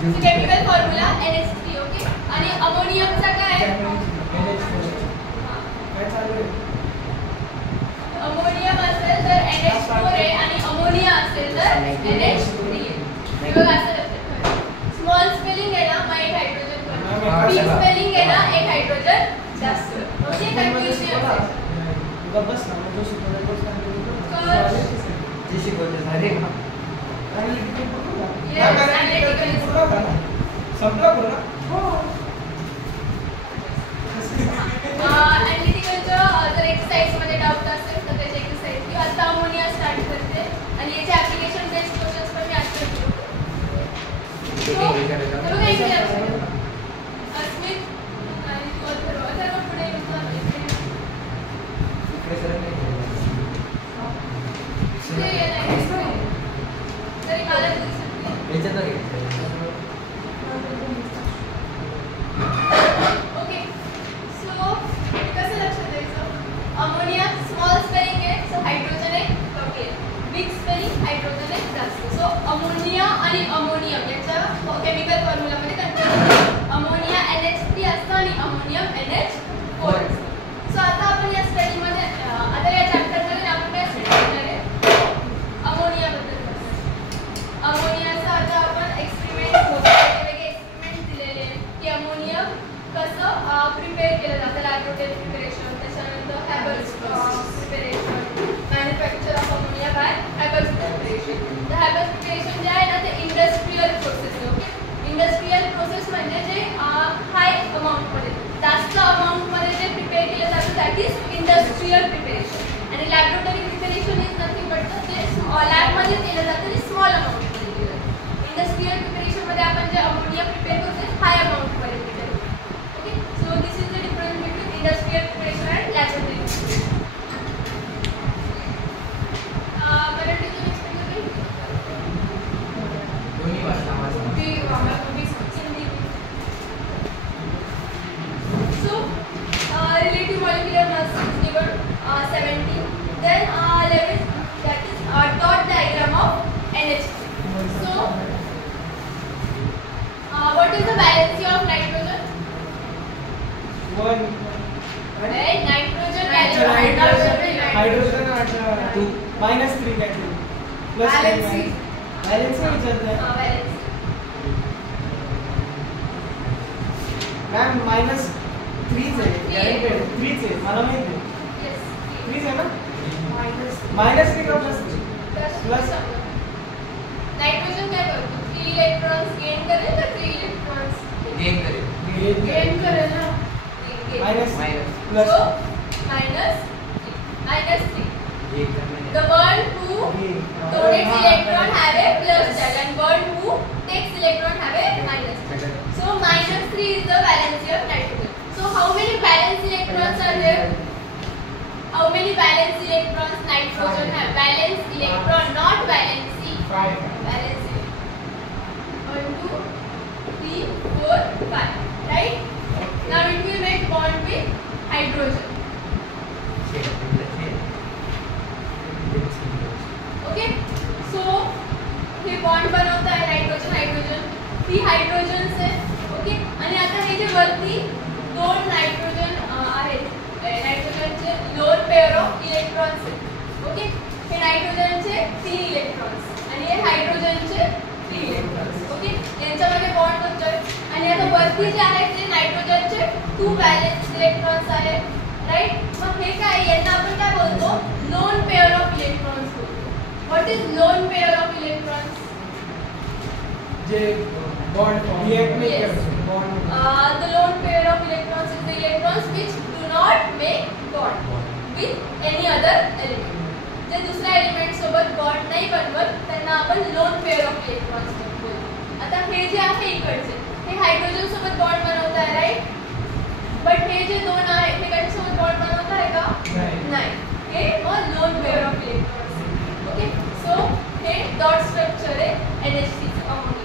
Chemical formula NH3. Okay. आणि अमोनियमचा काय ammonium असेल तर NH4 आहे आणि अमोनिया असेल तर NH3 आहे. बघा असं लक्षात ठेवा. स्मॉल स्पेलिंग आहे ना मग एक हायड्रोजन कमी, बिग स्पेलिंग आहे ना एक हायड्रोजन जास्त. ओके. कन्फ्युजन असेल बस ना जो शिकवलं जे शिकवलं झाले का संपला पूर्ण हो. ॲनालिटिकलचं जर एक्सरसाइजमध्ये डाऊट असेल तर त्याची एक्सरसाइज किंवा आता अमोनिया स्टार्ट करते आणि याचे ॲप्लिकेशन बेस्ड क्वेश्चन्स पण मी आज करते. अस्मित आणि तू अथर्व पुढे तरी मला ओके. सो कसं लक्षात द्यायचं अमोनिया स्मॉल स्पेलिंग आहे सो हायड्रोजन आहे कमी आहे, बिग स्पेलिंग हायड्रोजन आहे जास्त. सो अमोनिया आणि अमोनियम याच्या केमिकल फॉर्म्युलामध्ये कन्फ्युजन. अमोनिया NH3 असतं आणि अमोनियम NH4. सो आता आपण या स्टडीमध्ये आता या चॅप्टरमध्ये आपण काय स्टडी करणार आहे अमोनियाबद्दल. अमोनियाचा आता आपण एक्सपेरिमेंट वेगवेगळे एक्सपेरिमेंट दिलेले आहेत की अमोनिया कसं प्रिपेअर केलं जातं, लॅबोरेटरी प्रिपरेशन, त्याच्यानंतर Haber's preparation, manufacture of ammonia by Haber's preparation. तर हॅबर्स प्रिपरेशन जे आहे ना ते इंडस्ट्रियल प्रोसेस आहे. ओके. इंडस्ट्रियल प्रोसेस म्हणजे जे हाय अमाऊंटमध्ये जास्त अमाऊंटमध्ये जे प्रिपेअर केलं जातं दॅट इज इंडस्ट्रियल प्रिपरेशन. आणि laboratory preparation is nothing but जे लॅबमध्ये केलं जातं ते स्मॉल अमाऊंटमध्ये केलं जातं. इंडस्ट्रियल प्रिपरेशनमध्ये आपण जे अमोनिया प्रिपेअर करतो ते हाय अमाऊंटमध्ये प्रिपेअर करतो. Okay. So this is the difference between industrial preparation and laboratory preparation. Marathi तुम्ही एक्सप्लेन करू दोन्ही भाषा So, relative molecular mass is given 17. Then level that is dot diagram of NH3. So, what is the valency of nitrogen? 1. Right, nitrogen Hydrogen at 2 -3 that plus valency. Valency विचारते हैं. Valency. Ma'am -3 है. Guaranteed 3 है. मला माहिती आहे. Yes. 3 है ना? -3 का प्लस नाइट्रोजन क्या करतो 3 इलेक्ट्रॉन्स गेन करेल का 3 इलेक्ट्रॉन्स गेन करेल ना minus plus so -3 the one who donates electron have a plus charge and one who takes electron have a minus charge. So -3 is the valency of nitrogen. So how many valence electrons are there? How many valence electrons nitrogen have? Valence electron, not valency. 5. Valence 1 2 3 4 5. Right? Now it will make bond with hydrogen. Okay? So हे bond बनवता है nitrogen hydrogen, ही hydrogen से. Okay. आणि आता हे जे वरती दोन nitrogen आहेत नाइट्रोजनचे लोन पेअर ऑफ इलेक्ट्रॉन्स आहेत. ओके. हे नाइट्रोजनचे 3 इलेक्ट्रॉन्स आणि हे हाइड्रोजनचे 3 इलेक्ट्रॉन्स. ओके. यांच्यामध्ये बॉन्ड होतोय आणि आता वरती जे आहेत ते नाइट्रोजनचे 2 वॅलेन्स इलेक्ट्रॉन्स आहेत. राइट. मग हे काय यांना आपण काय बोलतो लोन पेअर ऑफ इलेक्ट्रॉन्स बोलतो. What is lone pair of electrons? जे बॉन्ड रिएक्ट में Yes. Bond The lone pair of electrons is the electrons which do not make bond with any other element. जे दुसऱ्या element सोबत bond नाही बनवत त्यांना आपण लोन पेअर ऑफ इलेक्ट्रॉन्स बोलतो. आता हे जे आहे इकडचे हे हायड्रोजन सोबत बॉन्ड बनवत आहे राईट. बट हे जे दोन आहेत हे कशासोबत बॉन्ड बनवत आहे का? नाही. हे मग lone pair of electrons. Okay. So हे डॉट स्ट्रक्चर आहे NH3 ammonia.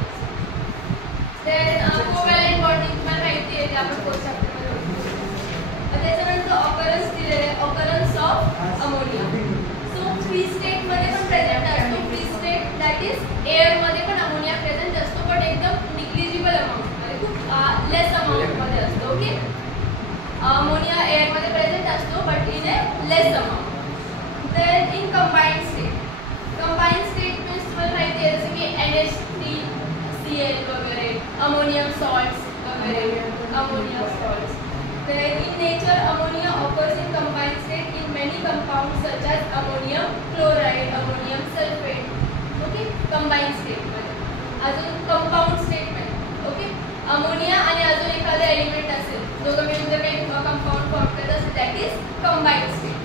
Then covalent bonding तुम्हाला माहिती आहे ते आपण कोर्स चॅप्टरमध्ये बघू. त्याच्यानंतर ऑकरन्स दिलेले आहे occurrence of ammonia. So free state मध्ये पण प्रेझेंट असतो. Free state that is air मध्ये पण अमोनिया प्रेझेंट असतो बट एकदम डिक्रीज HCl वगैरे, अमोनियम सॉल्ट्स वगैरे, ammonium salts. Then in nature, ammonia occurs in combined state in many compounds such as ammonium chloride, ammonium sulfate. Okay, combined state मध्ये. अजून compound state मध्ये. Okay, ammonia आणि अजून एखादे element असेल दोघं मिळून जर काही कंपाऊंड फॉर्म करत असेल दॅट इज कंबाईंड स्टेट.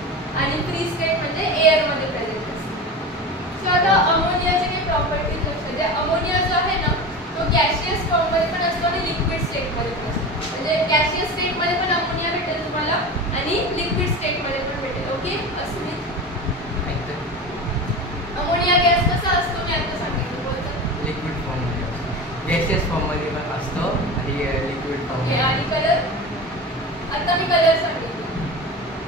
आणि फ्री स्टेट म्हणजे एअर मध्ये प्रेझेंट असते. सो आता अमोनियाचे काही प्रॉपर्टीज लक्षात द्या. अमोनिया जो आहे ना तो गॅशियस फॉर्म मध्ये पण असतो आणि लिक्विड स्टेट मध्ये पण असतो. म्हणजे गॅशियस स्टेट मध्ये पण अमोनिया भेटेल तुम्हाला आणि लिक्विड स्टेट मध्ये पण भेटेल. ओके, अस्मित अमोनिया गॅस कसा असतो मी आता सांगितलं. बोलतो लिक्विड फॉर्म मध्ये असतो, गॅसियस फॉर्म मध्ये पण असतो आणि लिक्विड फॉर्म. ओके, आणि कलर आता मी कलर सांगितलं.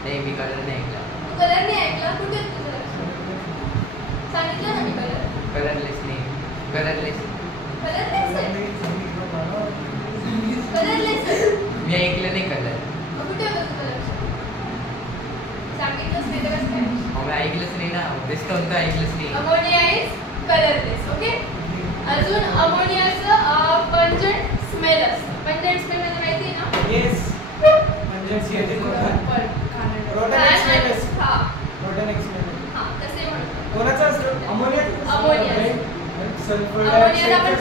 नाही, मी कलर नाही ऐकला. तू कलर नाही ऐकला. कुठे तुझं लक्ष सांगितलं ना मी कलर. कलरलेस नाही, कलरलेस कलरलेस आहे. कलरलेस आहे. मी ऐकलं नाही कलर. मग कुठे होतं तुझं लक्ष. सांगितलंच नाही तर कसं काय. मी ऐकलंच नाही ना, डिस्काउंट ऐकलंच नाही. Ammonia is colourless. ओके, अजून अमोनियाचं पंजंट स्मेल असतं. पंजंट स्मेल म्हणजे माहिती आहे ना. Yes, pungent smell rotten XML. हा रोटन एक्समेल हा तसे म्हणतो. कोणाचं असतं. अमोनिया. अमोनिया. सल्फर अमोनियाला आपण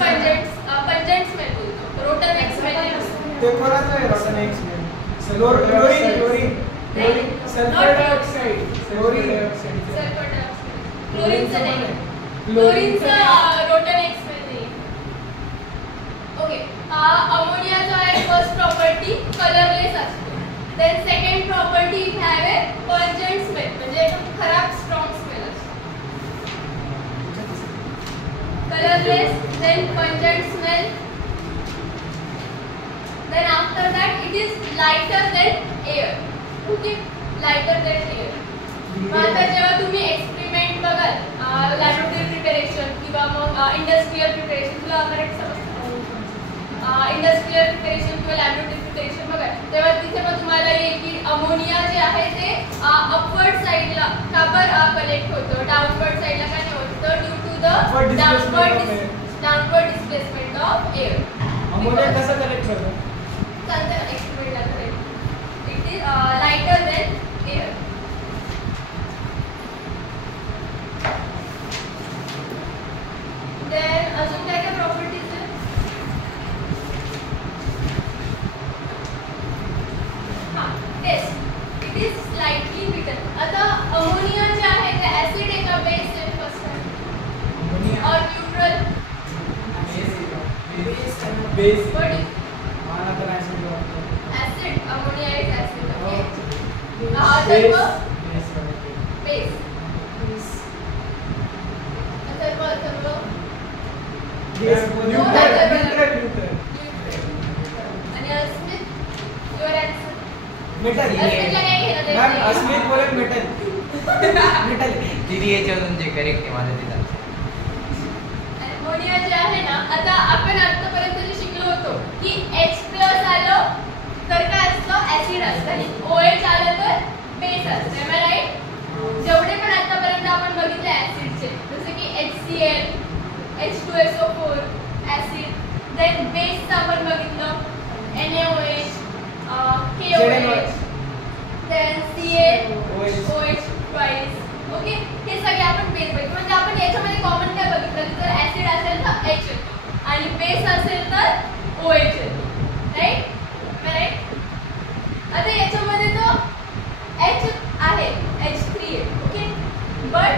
पंजंट स्मेल बोलतो. रोटन एक्समेल असतो. ते कोणाचं आहे. Rotten egg smell. Chlorine, chlorine, sulphur dioxide, chlorine, sulphur dioxide. क्लोरीनचं नाही. क्लोरीनचं रोटन एक्समेल नाही. ओके, अमोनिया जो आहे फर्स्ट प्रॉपर्टी कलरलेस असतो. Then second property it have a pungent smell म्हणजे एकदम खराब स्ट्रॉंग स्मेल असतो. Colourless, then pungent smell, then after that it is lighter than air. Okay, lighter than air. आता जेव्हा तुम्ही एक्सपेरिमेंट बघाल लॅबोरेटरी प्रिपरेशन किंवा मग इंडस्ट्रियल प्रिपरेशन, तुला करेक्ट समजतं. इंडस्ट्रियल प्रिपरेशन किंवा लॅबोरेटरी प्रिपरेशन बघा तेव्हा तिथे मग तुम्हाला येईल की अमोनिया जे आहे ते अपवर्ड साईडला का बरं कलेक्ट होतं, डाऊनवर्ड साईडला का नाही होतं, due to the downward displacement of air. Ammonia कसं कलेक्ट होतं. चालतं ना एक्सपेरिमेंटला correct. It is lighter than air. Then अजून काय काय प्रॉपर्टीज आहेत. टेस्ट इट इज स्लाइटली बिटर. आता अमोनिया जे आहे ते ऍसिड आहे का बेस आहे फर्स्ट और न्यूट्रल बेस. व्हाट इज मला तर ऍसिड वाटतं. Acid. Ammonia is acid. Okay, base. Atharva Yes, neutral. आणि अस्मित युअर आन्सर. मेटल. अस्मितला काय घेणं देणं मॅम नाही. अस्मित बोलेल मेटल. मेटल. दीदी याच्यावरून जे करेक्ट आहे माझं ते झालं. अमोनिया जे आहे ना आता आपण आतापर्यंत जे शिकलो होतो की H+ आलं तर काय असतं ऍसिड असतं आणि OH आलं तर बेस असतं. Am I right. जेवढे पण आतापर्यंत आपण बघितले ऍसिडचे जसे की HCl, H2SO4 ऍसिड, देन बेसचं आपण बघितलं NaOH, KOH, then CaOH twice. Okay, हे सगळे आपण बेस बघितले. म्हणजे आपण याच्यामध्ये कॉमन काय बघितलं तर ऍसिड असेल तर H येतो आणि बेस असेल तर OH येतो. Right right. आता याच्यामध्ये तो H आहे, H3 आहे. ओके, बट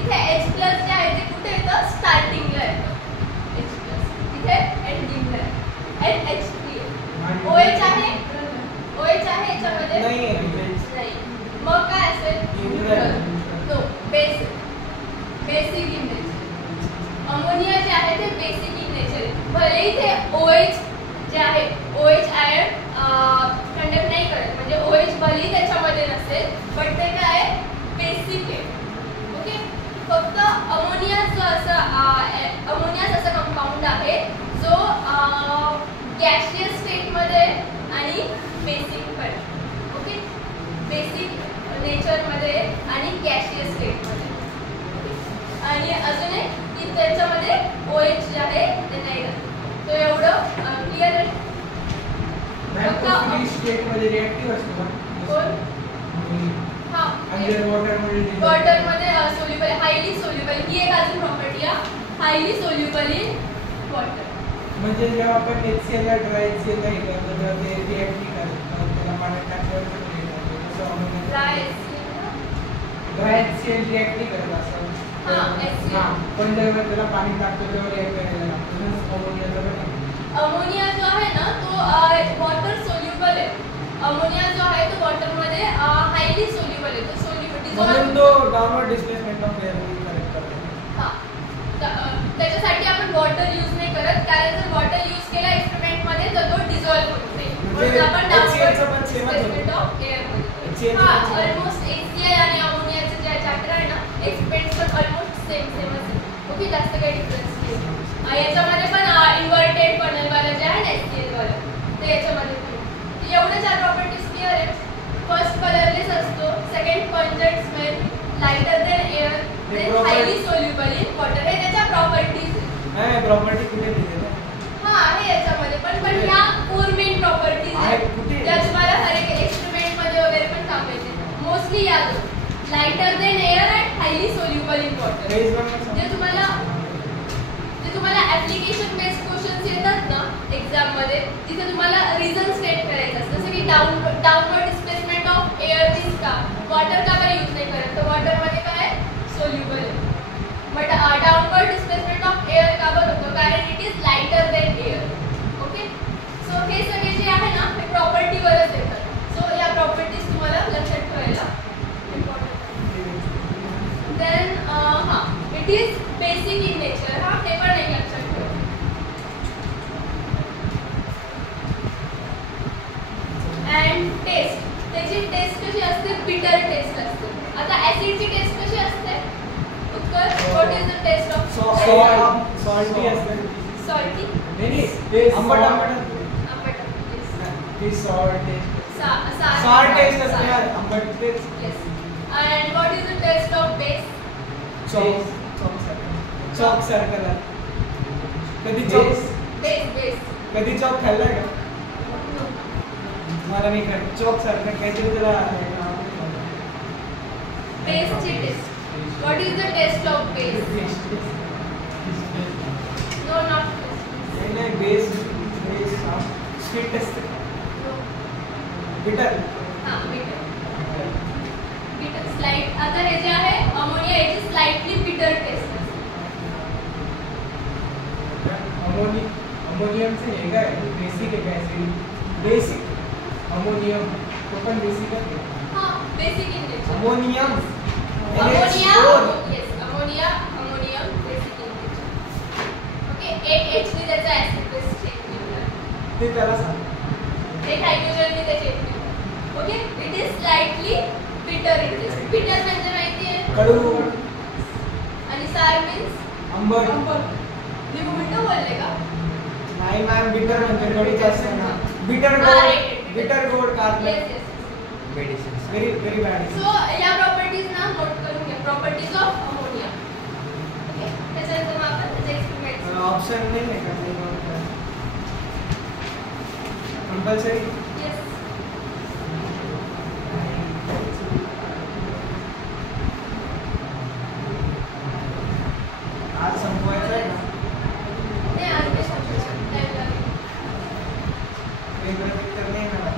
इथे H+ जे आहे ते कुठे येतं स्टार्टिंगला येतं. H+ इथे एंडिंगला आहे. H3 आहे. OH आहे. OH आहे याच्यामध्ये नाही. मग काय असेल neutral. No base. Basic in nature. Ammonia जे आहे ते बेसिक इन नेचर आहे. भले इथे OH जे आहे OH आयन कंडक्ट नाही करत म्हणजे OH भले त्याच्यामध्ये नसेल बट ते काय आहे बेसिक आहे. ओके, फक्त अमोनिया जो अमोनियाचा कंपाऊंड आहे जो गॅशियस स्टेटमध्ये आणि बेसिक पण. ओके, बेसिक नेचरमध्ये आणि गॅशियस स्टेटमध्ये. आणि अजून एक की त्याच्यामध्ये OH जे आहे ते नाही स्टेट मध्ये रिएक्टिव्ह असतो का? कोण? हा आणि वॉटर मध्ये वॉटर मध्ये सोल्युबल, हायली सोल्युबल, ही एक अजून प्रॉपर्टी आहे, हायली सोल्युबल इन वॉटर. म्हणजे जेव्हा आपण HCl ला ड्राय HCl ला हे करतो तेव्हा ते रिएक्ट नाही करत, त्याला पाण्यात टाकल्यावर ते ड्राय ड्राय HCl रिएक्ट नाही करत असं. हा HCl. पण जेव्हा त्याला पाणी टाकतो तेव्हा रिएक्ट करायला लागतो. अमोनियाचं पण आहे. अमोनिया जो आहे ना तो वॉटर सोल्युबल आहे. अमोनिया जो आहे तो वॉटर मध्ये हायली सोल्युबल आहे, तो सोल्युबल म्हणून तो downward displacement of air correct करतो. हा त्याच्यासाठी आपण वॉटर यूज नाही करत, कारण जर वॉटर यूज केला एक्सपेरिमेंट मध्ये तर तो डिसॉल्व होते. म्हणून आपण डाउनवर्ड डिस्प्लेसमेंट ऑफ एअर मध्ये. हा ऑलमोस्ट HCl आणि अमोनियाचे जे चॅप्टर आहे ना एक्सपेरिमेंट पण ऑलमोस्ट सेमच आहे. ओके, जास्त काही डिफरन्स नाही. याच्यामध्ये पण इन्व्हर्टेड फनल वाला जे आहे ना HCl वाला ते याच्यामध्ये पण एवढे 4 प्रॉपर्टीज क्लिअर आहेत. फर्स्ट कलरलेस असतो, second pungent smell, lighter than air, then highly soluble in water. हे त्याच्या प्रॉपर्टीज आहे. प्रॉपर्टी कुठे दिली आहे? हा आहे याच्यामध्ये पण ह्या 4 मेन प्रॉपर्टीज आहेत ज्या तुम्हाला हर एक एक्सपेरिमेंट मध्ये वगैरे पण काम येते. मोस्टली या दोन, lighter than air and highly soluble in water. जे तुम्हाला ऍप्लिकेशन बेस्ड क्वेश्चन्स येतात ना एक्झाम मध्ये, तिथे तुम्हाला रिझन स्टेट करायचं असतं, जसं की downward displacement of air is का, वॉटर का बरं यूज नाही करत, तर वॉटर मध्ये काय सोल्युबल आहे. But downward displacement of air का बरं होतं, कारण it is lighter than air. Okay, so हे सगळे जे आहे ना हे प्रॉपर्टीवरच येतात. सो या प्रॉपर्टीज तुम्हाला लक्षात ठेवायला इम्पॉर्टंट. देन हा it is basic in nature. हा ते पण नाही लक्षात ठेवा. अँड टेस्ट, त्याची टेस्ट कशी असते? बिटर टेस्ट असते. आता ऍसिडची टेस्ट कशी असते? उत्तर, what is the taste of salty असते. सॉल्टी नाही आंबट आंबट. ती सॉल्ट टेस्ट सार टेस्ट असते यार, आंबट taste. Yes. And what is the taste of base? Chalk circle. कधी बेस चॉक खाल्लाय का? मला नाही खाल्लं. चॉक सर्कल काहीतरी त्याला बेसची taste. What is the taste of base? No, not नाही बेस स्वीट असते. बिटर. हां बिटर. स्लाइट. आता हे जे आहे अमोनिया, याची स्लाइटली बिटर टेस्ट असते. अमोनियमचे हे काय बेसिक आहे काय? बेसिक अमोनियम तो पण बेसिक आहे. हां, basic in nature. Ammonium yes, ammonium basic in nature. Okay, एक H ने त्याचा ऍसिड बेस चेंज केला, ते त्याला सांग. एक हायड्रोजन ने त्याचे चेंज केला. Okay, it is slightly bitter in taste. Bitter म्हणजे माहिती आहे? कडू. आणि सार मीन्स आंबट. मी उलट बोलले का? नाही मॅम, बिटर म्हणजे कडूच असतं ना. बिटर गोड carbon. Yes. Medicine. Very bad. So या प्रॉपर्टीज ना नोट करून घ्या. Properties of ammonia. ओके, त्याच्यानंतर मग आपण त्याचे एक्सपेरिमेंट्स. ऑप्शन नाही आहे का? कंपल्सरी. येस. आज संपवायचं आहे का? नाही, आज मी सांगतो. टाइम लागेल. वेगळं पिक्चर नाही मला.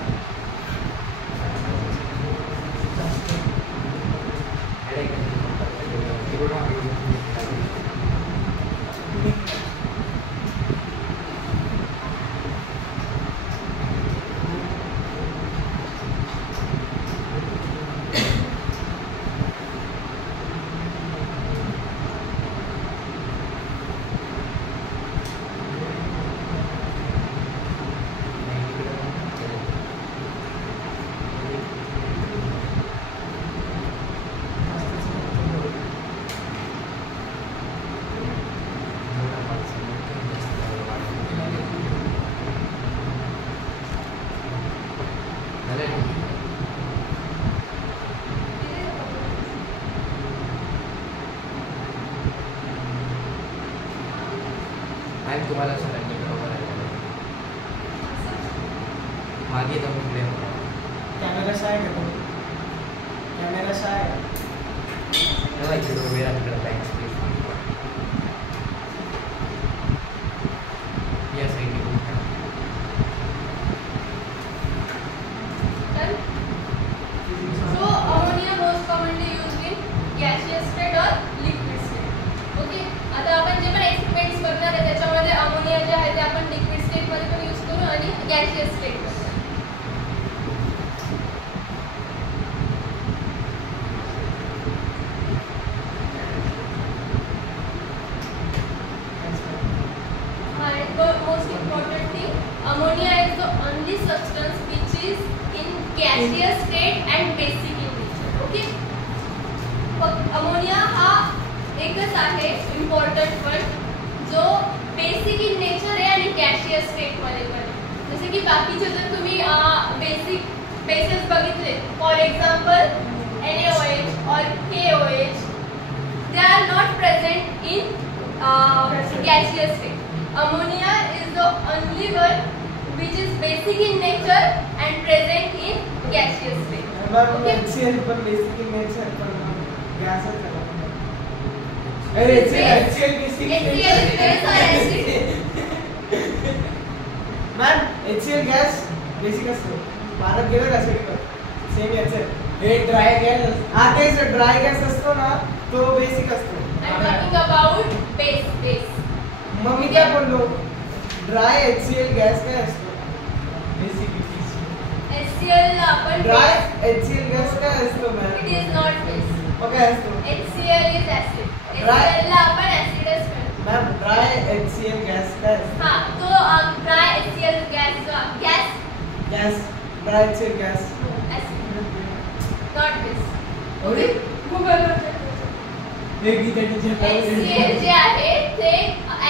तुम्हाला सरांनी बरोबर आहे. मागे जाऊन इकडे कॅमेरा शाय आहे का? कॅमेरा शाय आहे. तेव्हा इकडे उभे राहतो बॅक स्पेस या साईडने So ammonia most commonly used in gaseous state or liquid state. Okay. आता आपण जे पण एक्सपेरिमेंट्स बघणार आहे त्याच्यामध्ये अमोनिया जे आहे ते आपण लिक्विड स्टेट मध्ये पण यूज करू आणि गॅसियस स्टेट मध्ये. And the most important thing, ammonia is the only substance which is in gaseous state and basic in nature. Okay. Ammonia हा एकच आहे इम्पॉर्टंट पण जो बेसिक इन नेचर आहे आणि गॅसियस स्टेट मध्ये पण आहे. जसे की बाकीचे जर तुम्ही बेसिक बेसेस बघितले for example NaOH or KOH, they are not present in gaseous state. Ammonia is the only one which is basic in nature and present in gaseous state. Okay. HCl पण basic in nature पण गॅसच आहे. अरे HCl basic in HCl is base or acid? Ma'am HCl gas basic असतो. पाण्यात गेलं का acid same याच हे ड्राय गॅस हा तेच ड्राय गॅस असतो ना तो बेसिक असतो. I'm talking about base. मग मी काय बोललो ड्राय HCl गॅस काय असतो बेसिक HCl ला आपण ड्राय HCl गॅस काय असतो ma'am it is not base. मग काय असतो HCl is acid. Dry. HCl ला आपण acidच म्हणतो. मॅम ड्राय HCl गॅस काय असतो हाँ तो dry HCl gas gas dry HCl gas acid not base. अरे Google हे गीता टीचर HCl जे आहे ते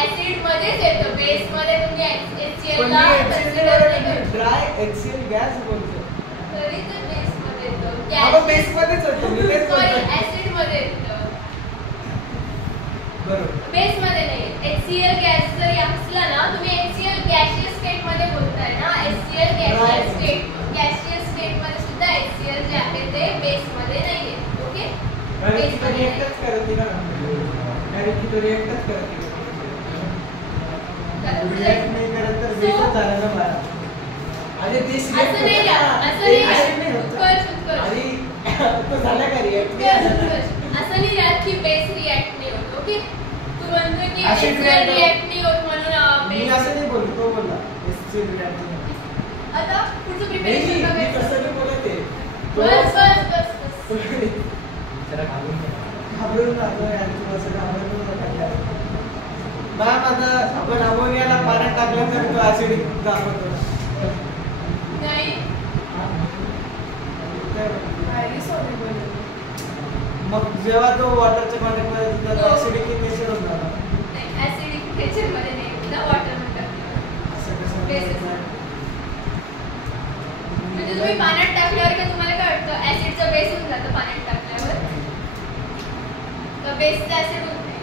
ऍसिड मध्येच येतं. बेस मध्ये तुम्ही HCl ला consider नाही करत. ड्राय HCl गॅस बोलतो तरी ते बेस मध्ये येतं. आपण बेस मध्येच होतो मी तेच सॉरी बोलतो ऍसिड मध्ये येतं. बरोबर बेस मध्ये नाही. HCl गॅस जरी असला ना तुम्ही HCl गॅसियस स्टेट मध्ये बोलताय ना. HCl गॅसियस स्टेट मध्ये सुद्धा HCl जे आहे ते बेस मध्ये नाहीये. ओके. कारण की तो रिएक्टच करते ना कारण की तो रिएक्टच करते रिएक्ट नाही करत तर बेसच झाला ना मला अरे ते असं नाही का उत्कर्ष अरे तो झाला का रिएक्ट असं नाही राहत की बेस रिॲक्ट नाही होत. ओके. तू म्हणतोय की Acid HCl react रिॲक्ट नाही होत म्हणून मी बेस. असं नाही बोललो तो बोलला HCl रिएक्ट आता पुढचं नाही प्रिपरेशन मी बघायचं. कसं नाही बोलत आहे बस. जरा घालून घ्या. घाबरून राहतो यार तू असं घाबरून नका मॅम आता आपण अमोनियाला पाण्यात टाकलं तर तो ऍसिडिक दाखवतो नाही. मग जेव्हा तो वॉटरच्या पाण्यामध्ये येतो तर ऍसिडिक नेचर होत जातो नाही ऍसिडिक नेचर मध्ये नाही ना वॉटर म्हणतात. असं कसं Bases. म्हणजे तुम्ही पाण्यात टाकल्यावर का तुम्हाला काय वाटतं ऍसिडचं बेस होऊन जातं पाण्यात टाकल्यावर तर बेसचं ऍसिड होत नाही.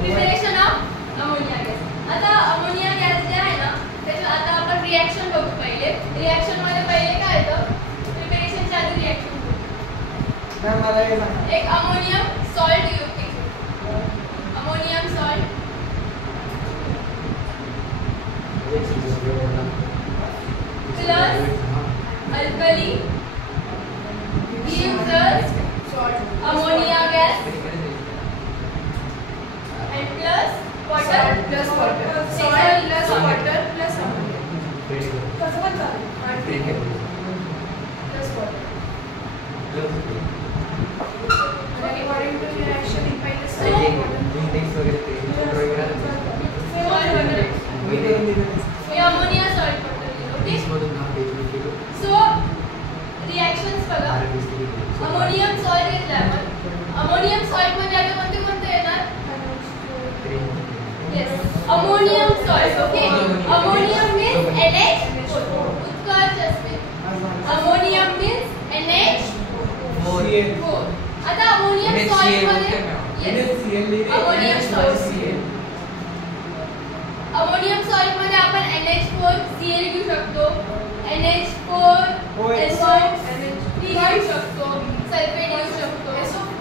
Preparation of ammonia gas. आता अमोनिया गॅस जे आहे ना त्याचं आता आपण रिॲक्शन बघू पहिले. रिॲक्शन मध्ये पहिले काय येतं प्रिपरेशनच्या आधी रिॲक्शन मॅम मला हे सांगा एक ammonium salt use ammonium salt plus alkali gives us ammonia gas and plus water plus water. Salt plus water plus ammonia. कसं पण चालेल. Plus water. And according to your action, in पहिलं salt, salt वगैरे हे ammonia salt okay. So reactions बघा. Ammonium salt घेतलं आपण. Ammonium salt मध्ये आता कोणते कोणते येणार yes ammonium salt. Okay. Ammonium means NH4 उत्कर्ष असते. Ammonium means NH4. आता अमोनियम सॉल्ट मध्ये अमोनियम सॉल्ट मध्ये Cl घेऊ शकतो, NH4 SO3 घेऊ शकतो, सल्फेट घेऊ शकतो, SO3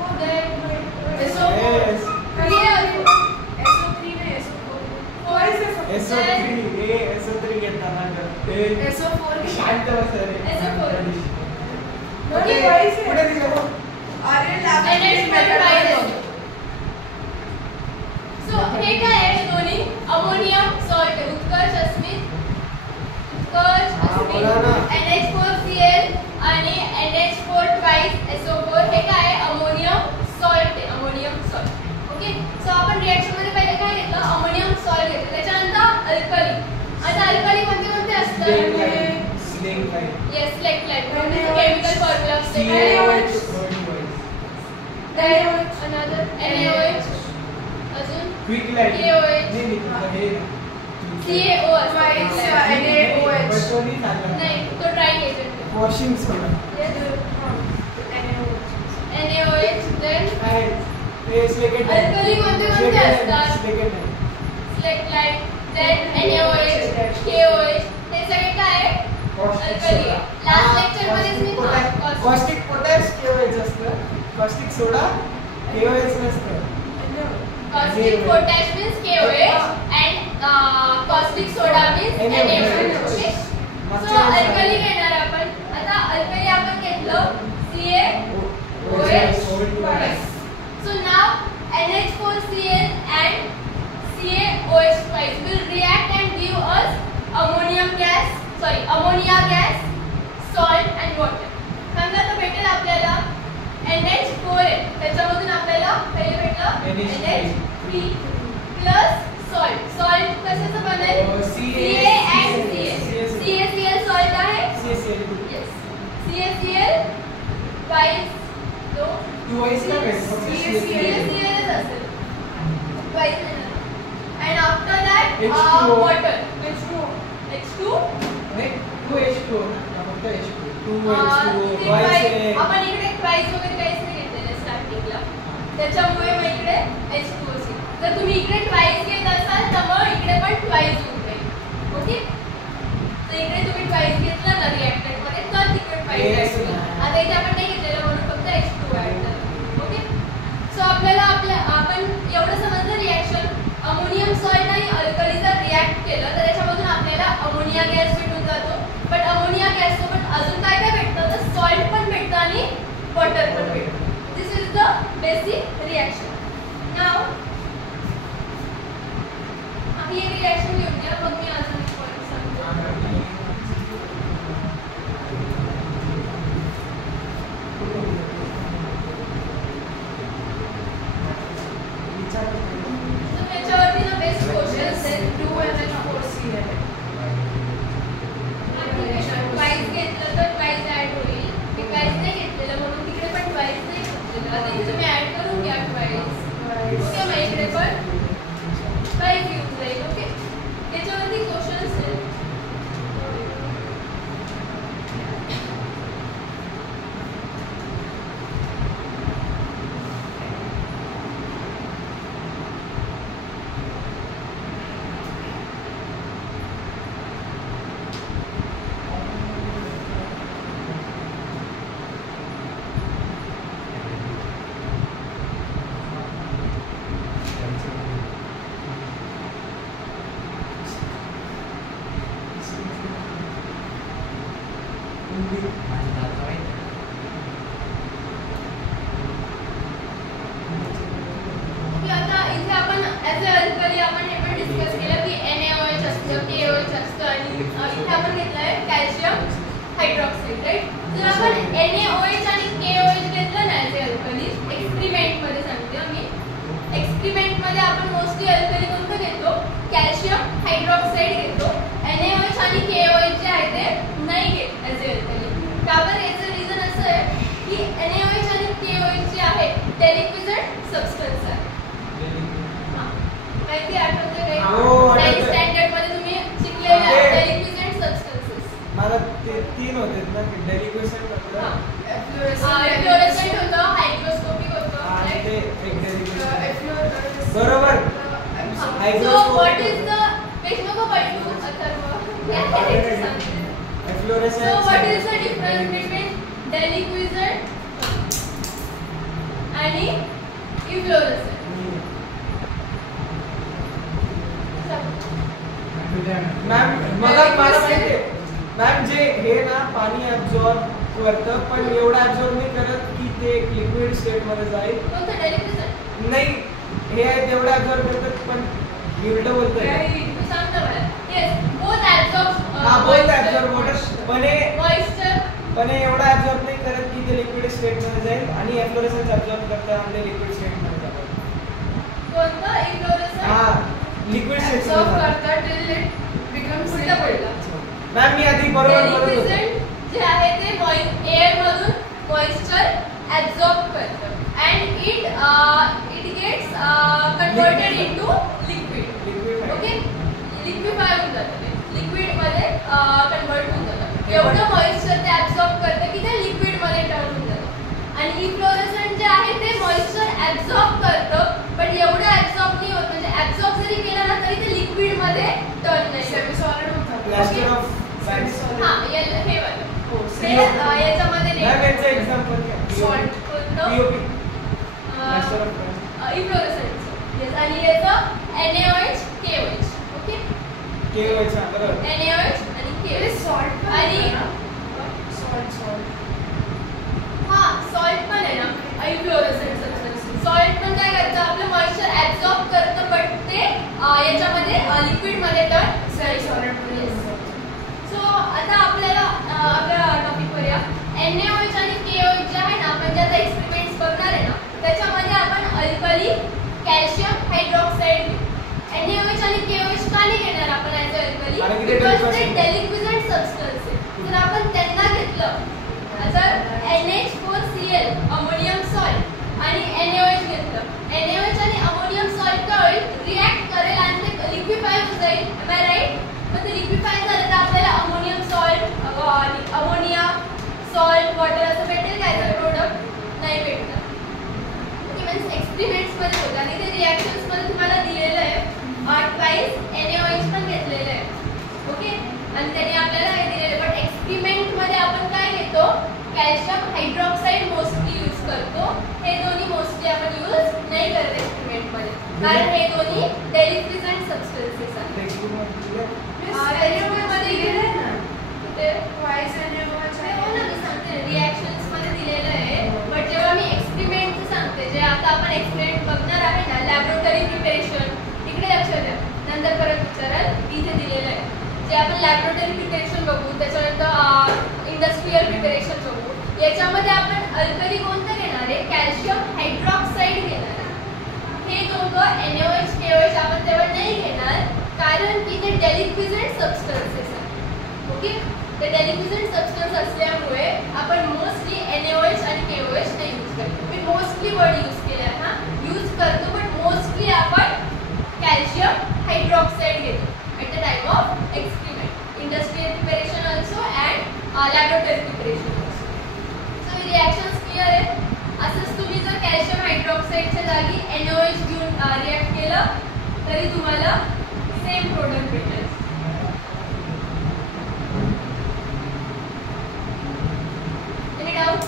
घेताना शांत बस रे. Okay. पुढे दिलं बघ. सो हे काय आहे दोन्ही अमोनियम सॉल्ट आहे, उत्कर्ष अस्मित NH4Cl आणि NH4 twice SO4 हे काय आहे अमोनियम सॉल्ट आहे, अमोनियम सॉल्ट. ओके, सो आपण रिएक्शन मध्ये पहिले काय घेतलं अमोनियम सॉल्ट घेतलं, त्याच्यानंतर अल्कली. आता अल्कली कोणते असतात? येस, इलेक्ट्रोलाइट केमिकल फॉर्म्युला असते another NaOH अजून क्विकलाइट KOH CaO नाही तो ड्राइंग एजंट वॉशिंग सोडा NaOH then सिलिकेट अल्कली कोणते असतात? सिलेक्टलाइट then NaOH KOH हे सगळे काय आहे अल्कली. लास्ट लेक्चर मध्ये मी कॉस्टिक पोटॅश KOH असतं, कॉस्टिक सोडा KOH नसतं. caustic potash means KOH and caustic soda means NaOH. Okay, so alkali घेणार आपण. आता अल्कली आपण घेतलं CaOH. So now NH4Cl and CaOH twice will react and give us ammonia gas, salt and water. समजा तो भेटेल आपल्याला NH4 त्याच्यामधून आपल्याला पहिले भेटलं NH3 प्लस सॉल्ट. सॉल्ट कशाचं बनेल? Ca and CaCl सॉल्ट आहे. Yes, CaCl twice twice का भेटेल? CaCl असेल twice and after that H2O. water H2 नाही 2H2O ना, फक्त H2O. आपण इकडे प्राइस वगैरे काहीच नाही घेतलेलं स्टार्टिंगला, त्याच्यामुळे मग इकडे H2O असेल. जर तुम्ही इकडे ट्वाइस घेत असाल तर मग इकडे पण ट्वाइस होऊन जाईल. ओके, तर इकडे तुम्ही ट्वाइस घेतला ना रिएक्टंट मध्ये तर तिकडे ट्वाइस ऍड होईल. आता इथे आपण नाही घेतलेलं म्हणून फक्त H2O ऍड झालं. ओके, सो आपल्याला आपण एवढं समजलं रिएक्शन अमोनियम सॉल्ट आणि अल्कलीचा रिएक्ट केलं तर त्याच्यामधून आपल्याला अमोनिया गॅस भेटून जातो. बट अमोनिया गॅस सोबत अजून काय काय भेटतं तर सॉल्ट पण भेटतं आणि वॉटर पण भेटतं. This is the basic reaction. Now आम्ही एक रिएक्शन घेऊया, मग मी अजून एक पॉइंट सांगते. So त्याच्यावरती ना बेस्ट क्वेश्चन्स आहेत. ट्वाइस घेतलं तर ट्वाइस ऍड होईल. मी ट्वाइस नाही घेतलेलं म्हणून तिकडे पण ट्वाइस नाही घेतलेलं. आता इथे तुम्ही ऍड करून घ्या ट्वाइस. ओके, मग इकडे पण ट्वाइस येऊन जाईल. ओके, त्याच्यावरती क्वेश्चन्स आहेत. आता इथे आपण ऍज अ अल्कली आपण हे पण डिस्कस केलं की NaOH असतं, KOH असतं आणि इथे आपण घेतलंय कॅल्शियम हायड्रॉक्साईड. राईट, जर आपण NaOH आणि KOH घेतलं ना ऍज अ अल्कली एक्सपेरिमेंट मध्ये सांगते मी, एक्सपेरिमेंट मध्ये आपण मोस्टली अल्कली कोणतं घेतो? कॅल्शियम हायड्रॉक्साईड घेतो. NaOH आणि KOH जे आहे ते नाही घेत ऍज अ अल्कली. का बरं? याचं रिझन असं आहे की NaOH आणि KOH जे आहे ते लिक्विड सबस्टन्स आहे. माहिती आठवते काय? टेन्थ स्टँडर्ड मध्ये तुम्ही शिकलेले लिक्विड सबस्टन्सेस. मला ते 3 होते ना, डेलिक्विशन होतं, फ्लोरोसेंट होतं, हायड्रोस्कोपिक होतं. आणि ते एक डेलिक्विशन. बरोबर. So what is the, wait, नको पलटू Atharva. Efflorescence. So what is the difference between deliquescent आणि efflorescent? मॅम मला माहिती आहे मॅम जे हे ना पाणी ऍब्झॉर्ब करतं पण एवढं ऍब्झॉर्ब नाही करत की ते लिक्विड स्टेट मध्ये जाईल कोणतं deliquescent? नाही हे आहे तेवढं ऍब्झॉर्ब करतात पण उलट बोलतोय तू सांग ना मला. Yes, both absorb हा बोलत ऍब्झॉर्ब वॉटर moisture. पण हे एवढं ऍब्झॉर्ब नाही करत की ते लिक्विड स्टेट मध्ये जाईल आणि एफ्लोरेसन्स ऍब्झॉर्ब करतं आणि ते लिक्विड स्टेट मध्ये जातं कोणतं efflorescent? हा लिक्विड स्टेट Absorb करतात till it becomes उलटा liquid. बोलला. मॅम मी आधी बरोबर बोलत होतो Deliquescent जे आहे ते एअर मधून मॉइश्चर ऍब्सॉर्ब करतं and it gets converted into liquid. Liquid okay liquefy होऊन जातं ते लिक्विड मध्ये कन्वर्ट होऊन जातं एवढं मॉइश्चर ते ऍब्सॉर्ब करतं की ते लिक्विड मध्ये टर्न होऊन जातं आणि इफ्लोरेसन्ट जे आहे ते मॉइश्चर ऍब्सॉर्ब करतं पण एवढं ऍब्सॉर्ब नाही होत म्हणजे ऍब्सॉर्ब जरी केलं ना तरी ते लिक्विड मध्ये टर्न नाही Semi करत. solid होतात. प्लास्टर ऑफ पॅरिस हा हे वालं हो, ते याच्यामध्ये मॅम याचं नाही एक्झाम्पल घ्या Salt. कोणतं POP plaster of Paris efflorescent yes आणि याचं NaOH KOH ओके केवायचा बरोबर NaOH आणि It is KOH salt पण आणि आहे ना? Salt. हा सॉल्ट पण आहे ना इफ्लोरेसन्ट सबस्टन्स सॉल्ट पण काय करतं आपलं मॉइश्चर ऍब्सॉर्ब करतं बट ते याच्यामध्ये लिक्विड मध्ये टर्न Semi solid पण Yes. आहे. सो आता आपल्याला आपल्या टॉपिक वर या NaOH आणि KOH जे आहे ना आपण जे आता एक्सपेरिमेंट्स बघणार आहे ना त्याच्यामध्ये आपण अल्कली कॅल्शियम हायड्रॉक्साईड NaOH आणि KOH का नाही घेणार आपण ऍज अल्कली कारण की ते बिकॉज ते deliquescent डेलिक्विसंट सबस्टन्स आहे जर आपण त्यांना घेतलं तर NH4Cl अमोनियम सॉल्ट आणि NaOH घेतलं NaOH आणि अमोनियम सॉल्ट काय होईल रिॲक्ट करेल आणि ते लिक्विफाय होऊन जाईल एम आय राईट मग ते लिक्विफाय झालं तर आपल्याला ammonium salt ammonia salt water असं भेटेल काय तर प्रोडक्ट नाही भेटणार मीन्स एक्सपेरिमेंट्स मध्ये होतं आणि ते रिॲक्शन्स मध्ये तुम्हाला दिलेलं आहे ट्वाइस NaOH पण घेतलेलं आहे ओके आणि त्याने आपल्याला हे दिलेलं बट एक्सपेरिमेंट मध्ये आपण काय घेतो कॅल्शियम हायड्रॉक्साईड मोस्टली यूज करतो हे दोन्ही मोस्टली आपण यूज नाही करत एक्सपेरिमेंट मध्ये कारण हे दोन्ही डेलिक्विसंट सबस्टन्सेस आहेत मध्ये गेलंय ना ते Twice NaOH ते हो आहे. ना मी सांगते रिॲक्शन्स मध्ये दिलेलं आहे बट जेव्हा मी एक्सपेरिमेंटचं सांगते जे आता आपण एक्सपेरिमेंट बघणार आहे ना लॅबोरेटरी प्रिपरेशन इकडे लक्ष द्या नंतर परत विचाराल इथे दिलेलं आहे जे आपण लॅबोरेटरी प्रिपरेशन बघू त्याच्यानंतर इंडस्ट्रियल प्रिपरेशन बघू याच्यामध्ये आपण अल्कली कोणतं घेणार आहे कॅल्शियम हायड्रॉक्साईड घेणार आहे हे दोघं NaOH KOH आपण तेव्हा नाही घेणार कारण की ते डेलिक्विसंट सबस्टन्सेस आहेत ओके ते डेलिक्विसंट सबस्टन्स असल्यामुळे आपण मोस्टली NaOH आणि KOH नाही यूज करतो मी मोस्टली वर्ड यूज केले आहे हा यूज करतो बट मोस्टली आपण कॅल्शियम हायड्रॉक्साईड घेतो at the time of experiment industrial preparation also and laboratory preparation also so reactions clear आहे असंच तुम्ही जर कॅल्शियम हायड्रॉक्साईडच्या जागी NaOH घेऊन रिॲक्ट केलं तरी तुम्हाला सेम प्रोडक्ट भेटेल any doubt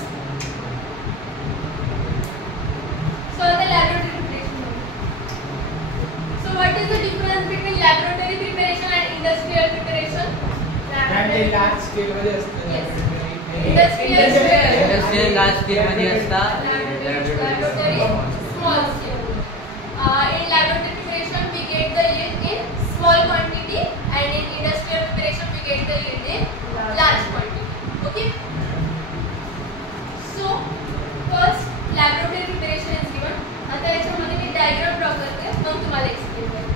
so the laboratory preparation so what is the difference between laboratory preparation and industrial preparation ma'am ते लार्ज स्केल मध्ये असतं Yes. Industrial. Industrial large scale मध्ये असतात laboratory small scale in laboratory preparation we get the yield in small quantity and in industrial preparation we get the yield in large quantity okay so first laboratory preparation is given आता याच्यामध्ये मी diagram draw करते मग तुम्हाला explain करते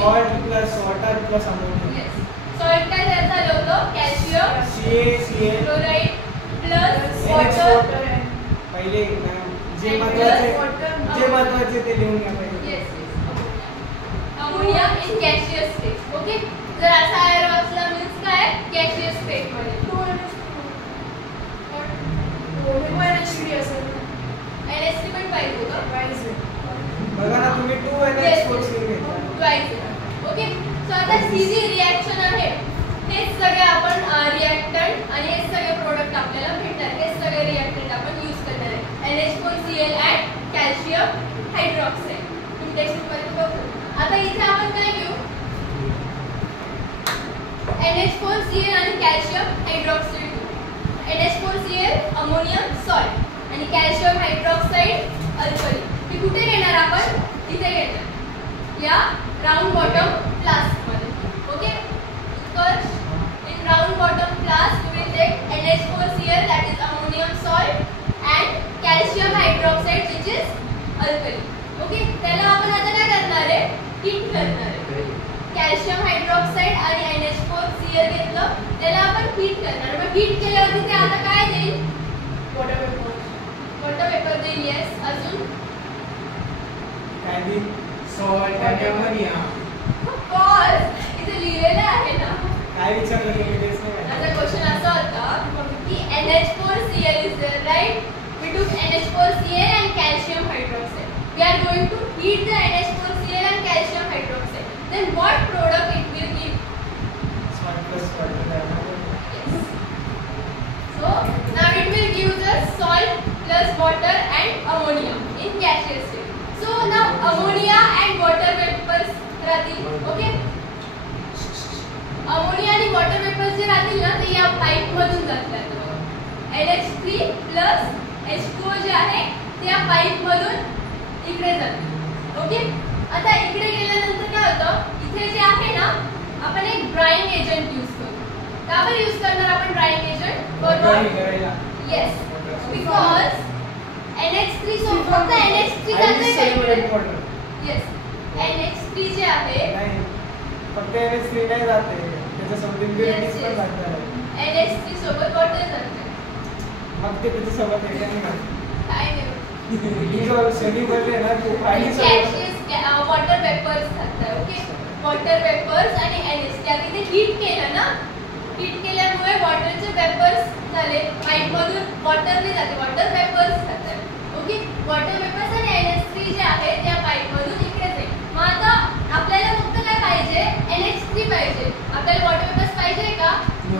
salt plus water plus ammonia. Yes. Salt काय तयार झालं होतं? Calcium CaCl chloride plus NH4. Water. पहिले जे And महत्वाचे ते लिहून घ्या पहिले. Yes ammonia in gaseous state. Okay. जर असा एरो असला मीन्स काय गॅसियस स्टेट मध्ये. NH3 पण पाहिजे होतं. बघा ना तुम्ही 2NH4 घेतला. ट्वाइस. ओके. सो आता ही जी रिएक्शन आहे हे सगळे आपण रिएक्टंट आणि हे सगळे प्रोडक्ट आपल्याला भेटणार. हे सगळे रिएक्टंट आपण यूज करणार आहे. NH4Cl and calcium hydroxide. तुम्ही टेक्स्ट मध्ये बघू. आता इथे आपण काय घेऊ? NH4Cl आणि calcium hydroxide. NH4Cl ammonium salt आणि कॅल्शियम हायड्रॉक्साईड अल्कली. हे कुठे घेणार आपण? इथे घेणार या राउंड बॉटम फ्लास्क मध्ये. Okay. Because in round bottom flask we will take NH4Cl, that is ammonium salt, and calcium hydroxide which is alkali. Okay. त्याला आपण आता काय करणार आहे? हीट करणार आहे. कॅल्शियम हायड्रॉक्साईड आणि NH4Cl घेतलं त्याला आपण हीट करणार. मग हीट केल्यावरती ते आता काय देईल? वॉटर वेपर देईल. येस. अजून काय दी सॉल्ट आणि अमोनिया. कॉज इथे लिहिलेलं आहे ना. काय विचारलं तुम्ही तेच नाही माहिती. माझा क्वेश्चन असा होता की NH4Cl is there, right? We took NH4Cl and calcium hydroxide. We are going to heat the NH4Cl and calcium hydroxide. Then what product it will give? Salt plus water. Yes. So now it will give us salt plus water and ammonia in gaseous state. So now ammonia and water vapors राहतील. Okay. Ammonia आणि water vapours जे राहतील ना ते या pipe मधून जातात. NH3 plus H2O जे आहे ते या पाईप मधून इकडे जाते. ओके. आता इकडे गेल्यानंतर काय होतं? इथे जे आहे ना आपण एक ड्राइंग एजंट यूज करू. का बरं यूज करणार आपण ड्राइंग एजंट? बरोबर. येस. बिकॉज NH3 सोबत फक्त NH3 जाते का? येस. NH3 जे आहे नाही फक्त NH3 नाही जाते त्याच्यासोबत इन्ग्रेडियंट्स पण लागतात. NH3 सोबत वॉटर जाते. मग ते त्याच्यासोबत हे नाही ना. काय नाही. ही जो सगळी बनले ना तो पाणी गॅसेस वॉटर वेपर्स जातात. ओके. वॉटर वेपर्स आणि NH त्या तिथे हीट केलं ना. हीट केल्यामुळे वॉटरचे वेपर्स झाले. पाईप मधून वॉटर नाही जाते. वॉटर वेपर्स जातात. ओके. वॉटर वेपर्स आणि NH3 जे आहे त्या पाईप मधून इकडे जाईल. मग आता आपल्याला फक्त काय पाहिजे? NH3 पाहिजे. आपल्याला वॉटर वेपर्स पाहिजे का?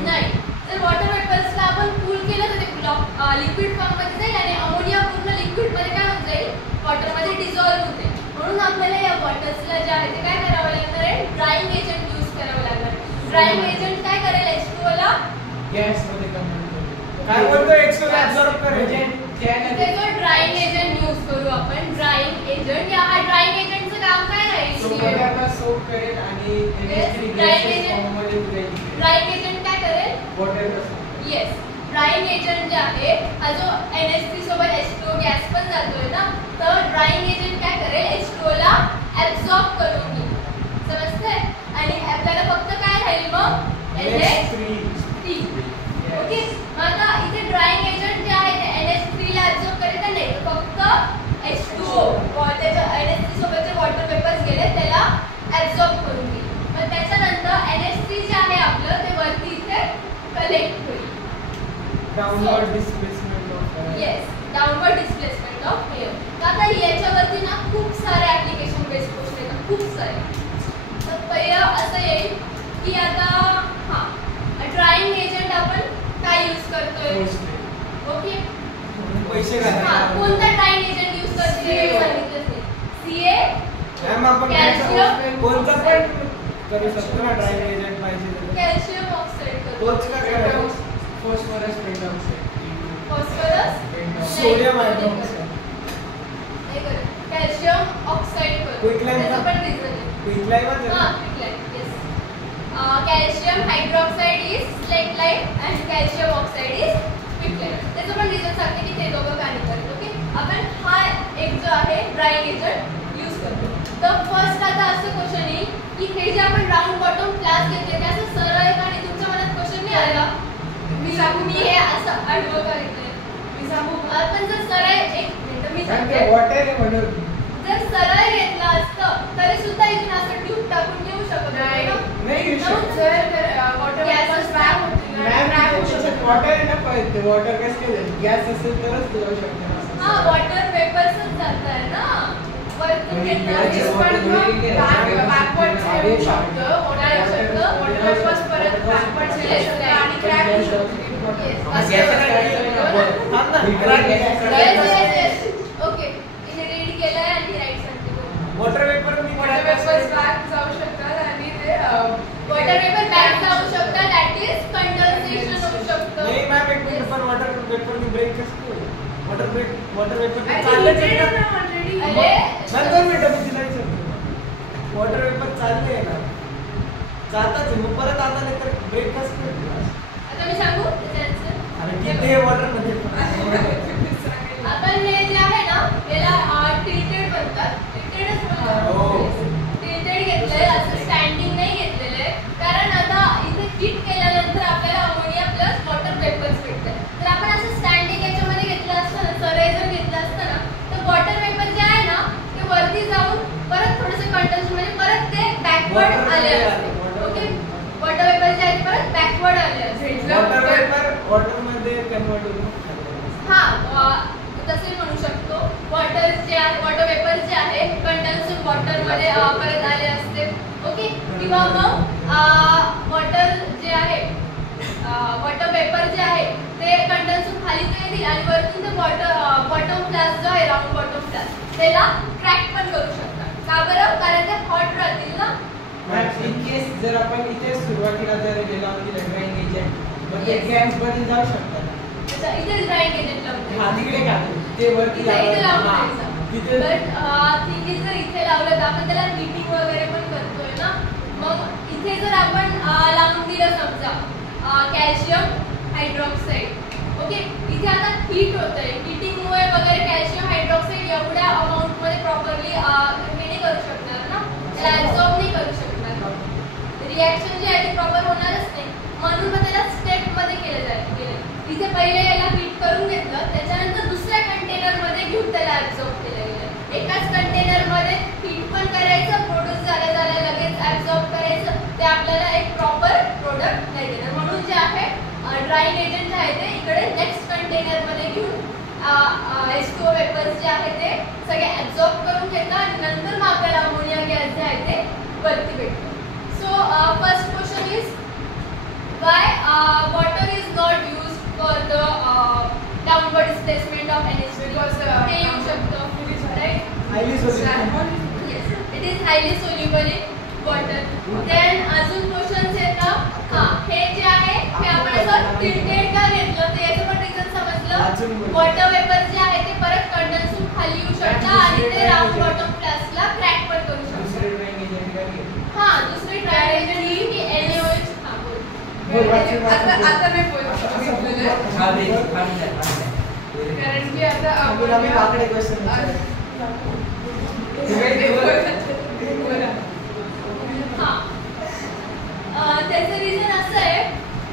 नाही. जर वॉटर वेपर्सला आपण कूल केलं तर ते लिक्विड फॉर्म मध्ये जाईल आणि अमोनिया पूर्ण लिक्विड मध्ये काय होत जाईल? वॉटर मध्ये डिसॉल्व्ह होते. म्हणून आपल्याला या वॉटर्सला जे आहे ते काय करावं लागणार आहे? ड्राइंग एजंट यूज करावं लागणार. ड्राइंग एजंट काय करेल? H2O ला गॅस मध्ये कन्वर्ट करेल. काय बोलतो H2O ऍब्सॉर्ब करेल. इथे जो ड्राइंग एजंट यूज करू आपण. ड्राइंग एजंट या हा ड्राइंग एजंटचं काम काय राहील? सोप करेल आणि NH3 गॅसेस फॉर्म मध्ये उडेल. ड्राइंग एजंट काय करेल? वॉटर. येस. ड्राइंग एजंट जे आहे हा जो NH3 सोबत H2O गॅस पण जातोय ना तर ड्राइंग एजंट काय करेल? H2O ला ऍब्सॉर्ब करून घेईल. समजतंय? आणि आपल्याला फक्त काय राहील मग? NH3. ओके. मग आता इथे ड्राइंग एजंट जे आहे ते NH3 ला ऍब्सॉर्ब करेल का नाही? फक्त H2O त्याच्या NH3 सोबतचे वॉटर वेपर्स गेले त्याला ऍब्सॉर्ब करून घेईल. मग त्याच्यानंतर NH3 जे आहे आपलं ते वरती इथे कलेक्ट होईल. Downward displacement of yes. Downward displacement of air. आता याच्यावरती ना खूप सारे ऍप्लिकेशन बेस्ड क्वेश्चन येतात. खूप सारे. तर पहिलं असं येईल की आता हा ड्राइंग एजंट आपण काय यूज करतोय? ओके. पैसे हा घालायला. कोणता ड्राइंग एजंट यूज करतोय हे सांगितलं नाही. CA मॅम आपण कॅल्शियम कोणतं पण करू शकतो ना ड्राइंग एजंट पाहिजे तर. कॅल्शियम ऑक्साईड करू. तोच का करायचं? Phosphorus pentoxide. Phosphorus sodium hydroxide. हे करू. कॅल्शियम ऑक्साईड करू. Quicklime त्याचं का? पण रिझन आहे. क्विकलाइम हा quicklime. Yes. Calcium hydroxide is slaked lime and calcium oxide is quicklime. त्याचं पण रिझन सांगते की ते दोघं काय करतात. ओके. आपण हा एक जो आहे ड्राइंग एजंट यूज करतो. तर फर्स्ट आता असं क्वेश्चन येईल की हे जे आपण राऊंड बॉटम क्लास घेतले ते असं सरळ आहे का आणि तुमच्या मनात क्वेश्चन नाही आला मी सांगू मी हे असं आडवं का घेतलंय मी सांगू आपण जर सरळ एक मिनिट मी कारण सांगते ते वॉटर आहे म्हणून. जर सरळ घेतलं असतं तरी सुद्धा इथून असं ट्यूब टाकून घेऊ शकत नाही. होतो नाही घेऊ शकत. जर वॉटर Gas वेपर्स क्रॅक होतील ना, मॅम crack होऊ त्याच्यात शकतात. वॉटर आहे ना पाहिजे वॉटर कसं केलं गॅस असेल तरच जाऊ शकते हा वॉटर वेपर्सच जात आहे ना वरतून आणि घेतलं glasses आहे. water धुळी गेली. Backwards हे होऊ शकतं. काय होऊ शकतं? Water वेपर्स परत backwards हे होऊ शकतं आणि crack होऊ शकतं. Yes. असं Gas होतं. ओके इथे रीड केलंय आणि राईट सांगते वॉटर पेपर मी Water वेपर्स back जाऊ शकतात आणि ते वॉटर वेपर बॅक जाऊ शकतात दॅट इज कंडेन्सेशन होऊ शकतं नाही मॅम एक मिनिट पण वॉटर पेपर मी ब्रेक कसं वॉटर पेपर आणि चाललंच heated आहे आहे ना. ना already. अरे मॅम 2 मिनिटं मी तिला विचारतो वॉटर पेपर चालले आहे ना जाताच आहे. मग परत आता नाही तर ब्रेक कसं करतो आता मी सांगू त्याचं answer? आणि किती वॉटर मध्ये आपण हे जे आहे ना याला टिल्टेड म्हणतात टिल्टेडच हो. टिल्टेड घेतलंय असं स्टँडिंग नाही घेतलेलं आहे कारण आता इथे हीट केल्यानंतर आपल्याला अमोनिया प्लस वॉटर वेपर्स भेटतात तर आपण असं स्टँडिंग याच्यामध्ये घेतलं असतं ना सरळ जर घेतलं असतं ना तर वॉटर वेपर जे आहे ना ते वरती जाऊन परत थोडंसं कंडेन्स म्हणजे परत ते बॅकवर्ड आले असते ओके वॉटर वेपर जे आहे परत बॅकवर्ड आले असते वॉटर पेपर वॉटर मध्ये कन्वर्ट होतो हा तसे म्हणू शकतो वॉटर जे आहे वॉटर वेपर जे आहे कंडेन्स वॉटर मध्ये परत आले असते ओके किंवा मग वॉटर जे आहे वॉटर वेपर जे आहे ते कंडेन्स खाली तर येतील आणि वरतून ते बॉटम क्लास जो आहे राऊंड बॉटम क्लास त्याला क्रॅक पण करू शकतात का बरं कारण ते हॉट राहतील ना इन केस जर आपण इथे सुरुवातीला जर गेलो आणि ड्राईंग एजंट मग ते Yes. गॅस मध्ये जाऊ शकतात त्याच्या इथेच ड्राईंग एजंट लावते हा तिकडे का ते वरती इथे लावून हा. द्यायचं. तिथे बट थिंग इज जर इथे लावलं तर आपण त्याला हीटिंग वगैरे पण करतोय ना मग इथे जर आपण लावून दिलं समजा कॅल्शियम हायड्रॉक्साईड ओके इथे आता हीट होतंय हीटिंगमुळे वगैरे कॅल्शियम हायड्रॉक्साईड एवढ्या अमाऊंटमध्ये प्रॉपरली हे नाही करू शकणार ना त्याला ॲब्झॉर्ब नाही करू शकणार रिॲक्शन जे आहे ते प्रॉपर होणारच नाही म्हणून मग त्याला स्टेपमध्ये केलं गेलं इथे पहिले याला हीट करून घेतलं त्याच्यानंतर दुसऱ्या कंटेनरमध्ये घेऊन त्याला ॲब्झॉर्ब केलं गेलं एकाच कंटेनरमध्ये हीट पण करायचं प्रोड्यूस झाल्या लगेच ॲब्झॉर्ब करायचं ते आपल्याला एक प्रॉपर प्रोडक्ट नाही देणार म्हणून जे आहे ड्राईंग एजंट आहे ते इकडे नेक्स्ट कंटेनरमध्ये घेऊन H2O वेपर्स जे आहे ते सगळे ॲब्झॉर्ब करून घेतात आणि नंतर मग आपल्याला अमोनिया गॅस जे आहे ते वरती भेटतं so first question is why water is not used for the downward displacement of NH2 because हे येऊ शकतं right highly soluble. yes it is highly soluble in water then अजून क्वेश्चन्स येतात हां हे जे आहे हे आपण असं टिल्टेड का घेतलं तर याचं पण रिझन समजलं वॉटर वेपर जे आहे ते परत कंडेन्स होऊन खाली येऊ शकतं आणि ते राऊंड बॉटम क्लासला क्रॅक पण करू शकतं दुसरे ड्राईंग एजंट काय घेतो? हां दुसरी ट्रायल एजंट ही की NaOH हां बोल आता नाही बोलत कारण की आता आम्ही वाकडे क्वेश्चन त्याचं रिझन असं आहे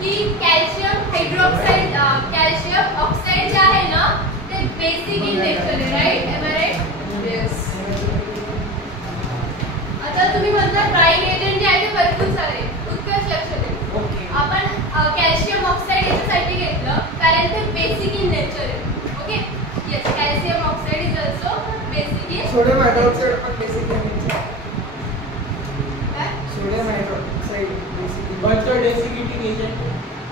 की कॅल्शियम हायड्रॉक्साईड कॅल्शियम ऑक्साईड जे आहे ना ते बेसिक इन नेचर आहे right am I right yes आता तुम्ही म्हणता ड्राईंग एजंट जे आहे ते भरपूर सारे उत्कर्ष लक्ष द्या ओके आपण कॅल्शियम ऑक्साईड याच्यासाठी घेतलं कारण ते बेसिक इन नेचर आहे okay yes calcium oxide is also basic in sodium hydroxide पण बेसिक काय सोडियम हायड्रॉक्साईड बेसिक बनतो डेसिकेटिंग एजंट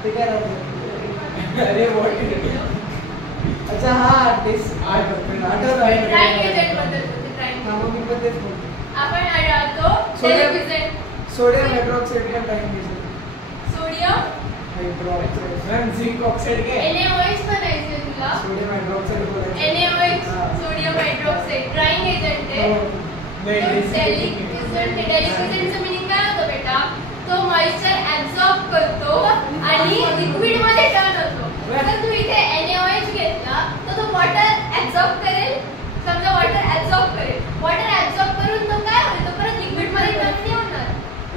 ते काय राहतो अरे वॉट अच्छा हा डेस आठवत ड्राईंग एजंट बद्दल बोलते ड्राईंग हा मग मी पण तेच बोलतो आपण आढळतो सोडियम- टेलिव्हिजन सोडियम हायड्रॉक्साईड पण drawing agent sodium hydroxide ma'am zinc oxide काय NaOH म्हणायचं तुला सोडियम हायड्रॉक्साईड बोलायचं NaOH हा. सोडियम हायड्रॉक्साईड ड्राईंग एजंट आहे हो. नाही, डेलिक्विजेंटचं मिनिंग काय होतं बेटा तो मॉइश्चर ऍब्सॉर्ब करतो आणि लिक्विड मध्ये टर्न होतो जर तू इथे NaOH घेतला तर तो वॉटर ऍब्सॉर्ब करेल समजा वॉटर ऍब्सॉर्ब करेल वॉटर ऍब्सॉर्ब करून तो काय होईल तो परत लिक्विड मध्ये टर्न नाही होणार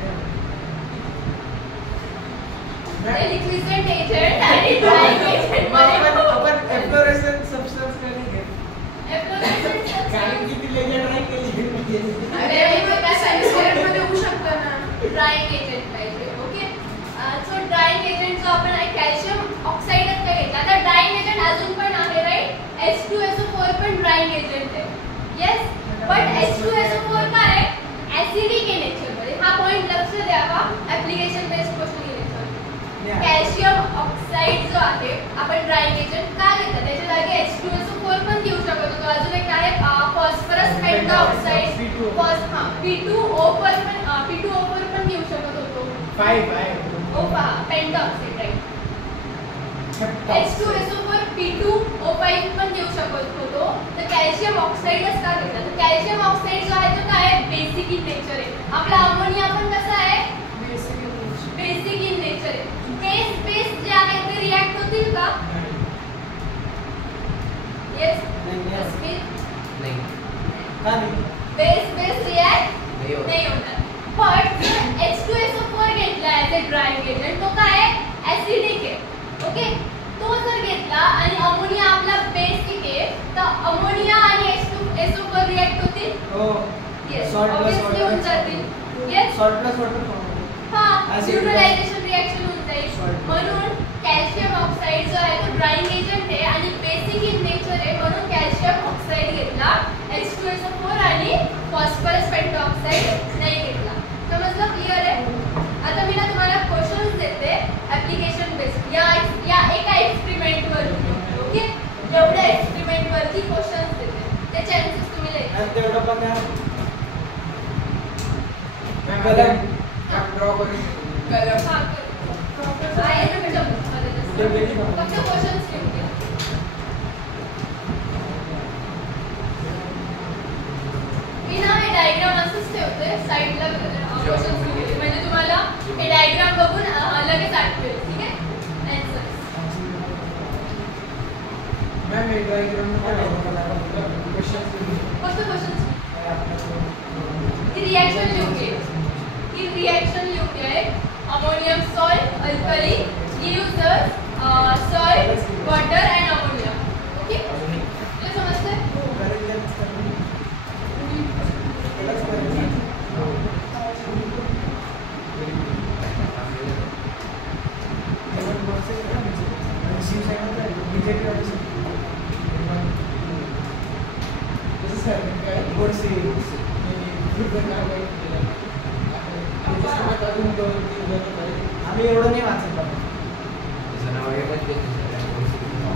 एलिक्विसेंट एजंट आणि ड्राइंग एजंट आपण एफ्लोरेसेंट सबस्टन्स का नाही घेत एफ्लोरेसेंट कारण की ती लेजर ड्राय केली अरे मग काय सायन्स मध्ये होऊ शकतं ना. ड्राइंग एजंट पाहिजे. ओके, सो ड्राइंग एजंट जो आपण आहे कॅल्शियम ऑक्साईडच काय घेतला. आता ड्राइंग एजंट अजून पण आहे राईट. H2SO4 पण ड्राइंग एजंट आहे. येस, बट H2SO4 काय आहे ऍसिडिक आहे नेचर मध्ये. हा पॉइंट लक्ष द्यावा. ऍप्लिकेशन बेस्ड क्वेश्चन घेण्याचा. कॅल्शियम ऑक्साईड जो आहे आपण ड्राइंग एजंट का घेतला त्याच्या जागी H2SO4 पण घेऊ शकत होतो. अजून एक आहे फॉस्फरस पेंटाऑक्साइड P2O4 पण घेऊ शकत होतो. 5 ओ पहा पेंटाऑक्साइड राईट. H2SO4 P2O5 पण घेऊ शकत होतो. तर कॅल्शियम ऑक्साईडच का घेतला. तर कॅल्शियम ऑक्साईड जो आहे तो काय आहे बेसिक इन नेचर आहे. आपला अमोनिया पण कसा आहे बेसिक इन नेचर आहे. बेस जे आहे ते रिॲक्ट होतील का. येस नाही. का नाही बेस रिॲक्ट नाही होत. नाही होणार. पण H2SO4 घेतला ॲज अ ड्राइंग एजंट तो काय आहे ऍसिडिक आहे. ओके, तो जर घेतला आणि अमोनिया आपला बेसिक आहे तर अमोनिया आणि H2SO4 रिॲक्ट होतील. हो yes Salt plus obviously water. होऊन जातील. येस सॉल्ट प्लस वॉटर हा Acid न्यूट्रलायझेशन रिॲक्शन होऊन जाईल. Salt. म्हणून कॅल्शियम ऑक्साईड जो आहे तो ड्राइंग एजंट आहे आणि बेसिक इन नेचर आहे. म्हणून कॅल्शियम ऑक्साईड घेतला. H2SO4 आणि फॉस्फरस पेंटॉक्साइड नाही घेतला. समजलं क्लिअर आहे. आता मी ना तुम्हाला क्वेश्चन्स देते ऍप्लिकेशन बेस्ड या एका एक्सपेरिमेंट वरती. ओके, जेवढ्या एक्सपेरिमेंट वरती क्वेश्चन्स देते त्याचे आन्सर्स तुम्ही लिहायचे. आणि तेवढं पण कलम ड्रॉ करून हा, आहे ना तुमच्या bookमध्ये तसं. फक्त क्वेश्चन्स लिहून घ्या. मी ना हे डायग्राम असंच ठेवते साईडला क्वेश्चन्स लिहून म्हणजे तुम्हाला हे डायग्राम बघून लगेच आठवेल. ठीक आहे. आन्सर्स मॅम हे डायग्राम क्वेश्चन फक्त क्वेश्चन्स ही रिॲक्शन लिहून घे. ही रिॲक्शन लिहून घे. Ammonium salt alkali gives us salt water and ammonia. Okay, तुला समजतंय. आम्ही एवढं नाही वाचत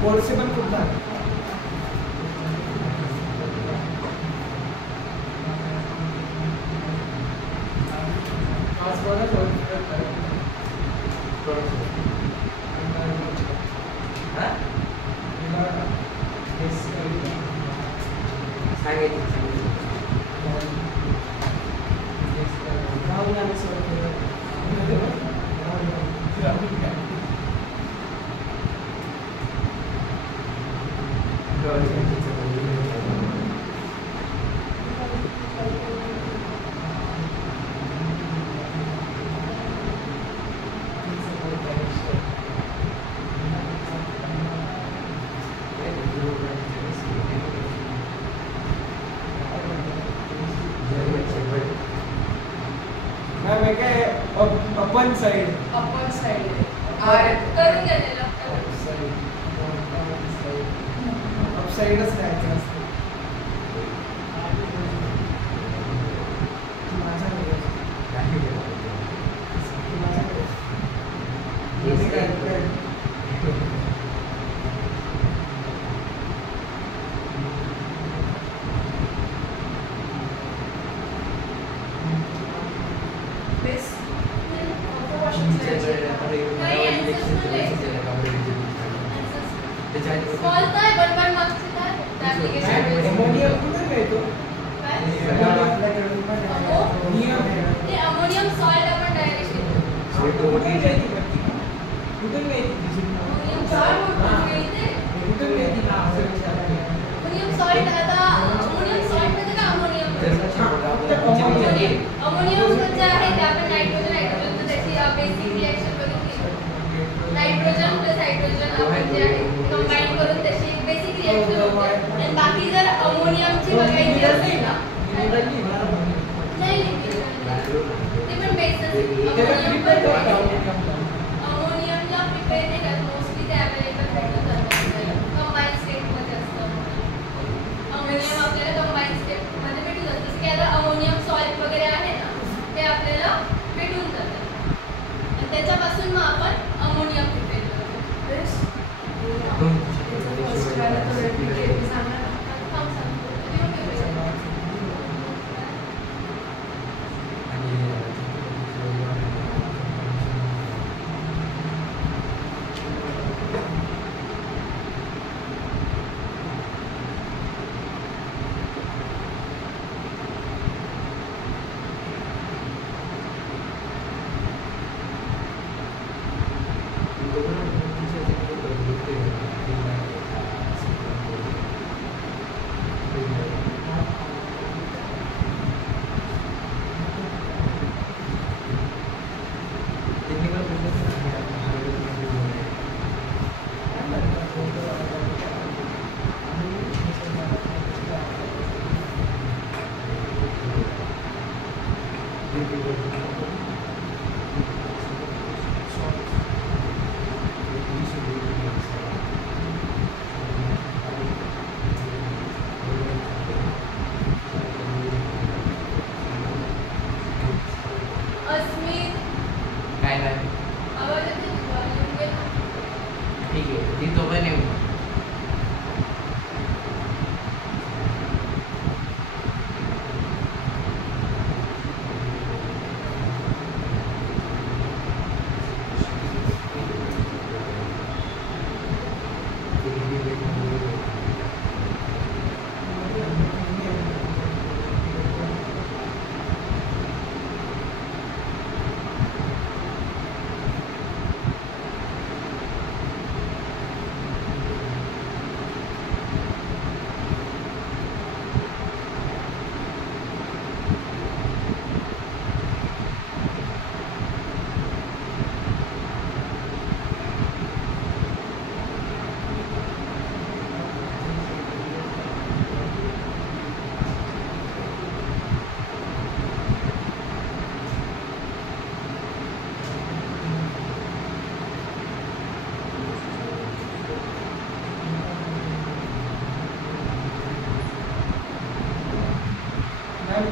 बोर्डचे पण खूप झाले. अपन साइड अपर साइड करून घ्या त्याला. अपसाइडच राहायचं असतं. बेस स्मॉल काय वन मार्क्स काय ऍप्लिकेशन अमोनियम कुठे मिळतो? ते अमोनियम सॉल्ट आपण डायरेक्ट घेतो. कुठे मिळते? अमोनियम सॉल्ट कुठून मिळते. अमोनियम सॉल्ट आता अमोनियम सॉल्ट म्हणजे काय अमोनियम जे आहे ते आपण नायट्रोजन तर त्याची बेसिक रिॲक्शन बघितली. ठीक आहे लिहितो पण आहे.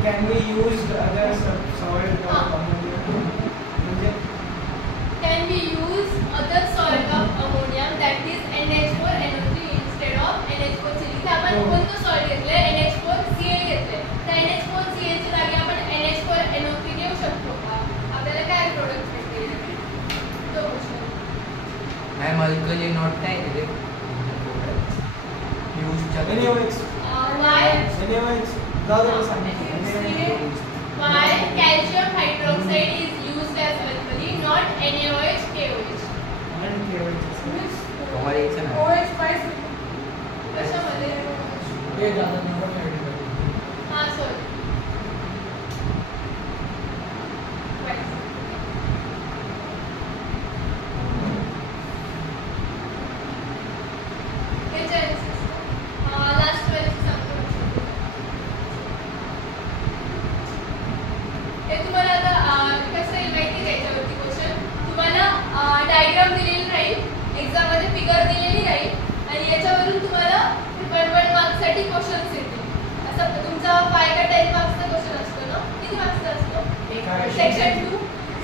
Can we use other salt or ammonia? म्हणजे Can we use other salt of ammonium that is NH4NO3 instead of NH4Cl? इथे आपण हो. कोणतं सॉल्ट घेतलंय? NH4Cl घेतलंय. त्या NH4Cl च्या जागी आपण NH4NO3 घेऊ शकतो का? आपल्याला काय प्रोडक्ट भेटेल? तो क्वेश्चन. मॅम अल्कली नॉट काय तिथे यूजच्या NaOH. Why? NaOH. जाऊ दे सांग. Why calcium hydroxide is used as alkali, not NaOH, KOH? आणि KOH. कमाल यायचं ना OH पाहिजे. कशामध्ये? हे जादा नंबर नाही. हा सॉरी. लास्ट वेळेस सांगतो. हे तुम्हाला आता कसं येईल माहिती आहे याच्यावरती क्वेश्चन. तुम्हाला डायग्राम दिलेली राहील, एक्झाममध्ये फिगर दिलेली राहील आणि याच्यावरून तुम्हाला 1 मार्क्ससाठी क्वेश्चन्स येतील. असं तुमचा 5 का 10 मार्क्सचा क्वेश्चन असतो ना? किती मार्क्सचा असतो? सेक्शन 2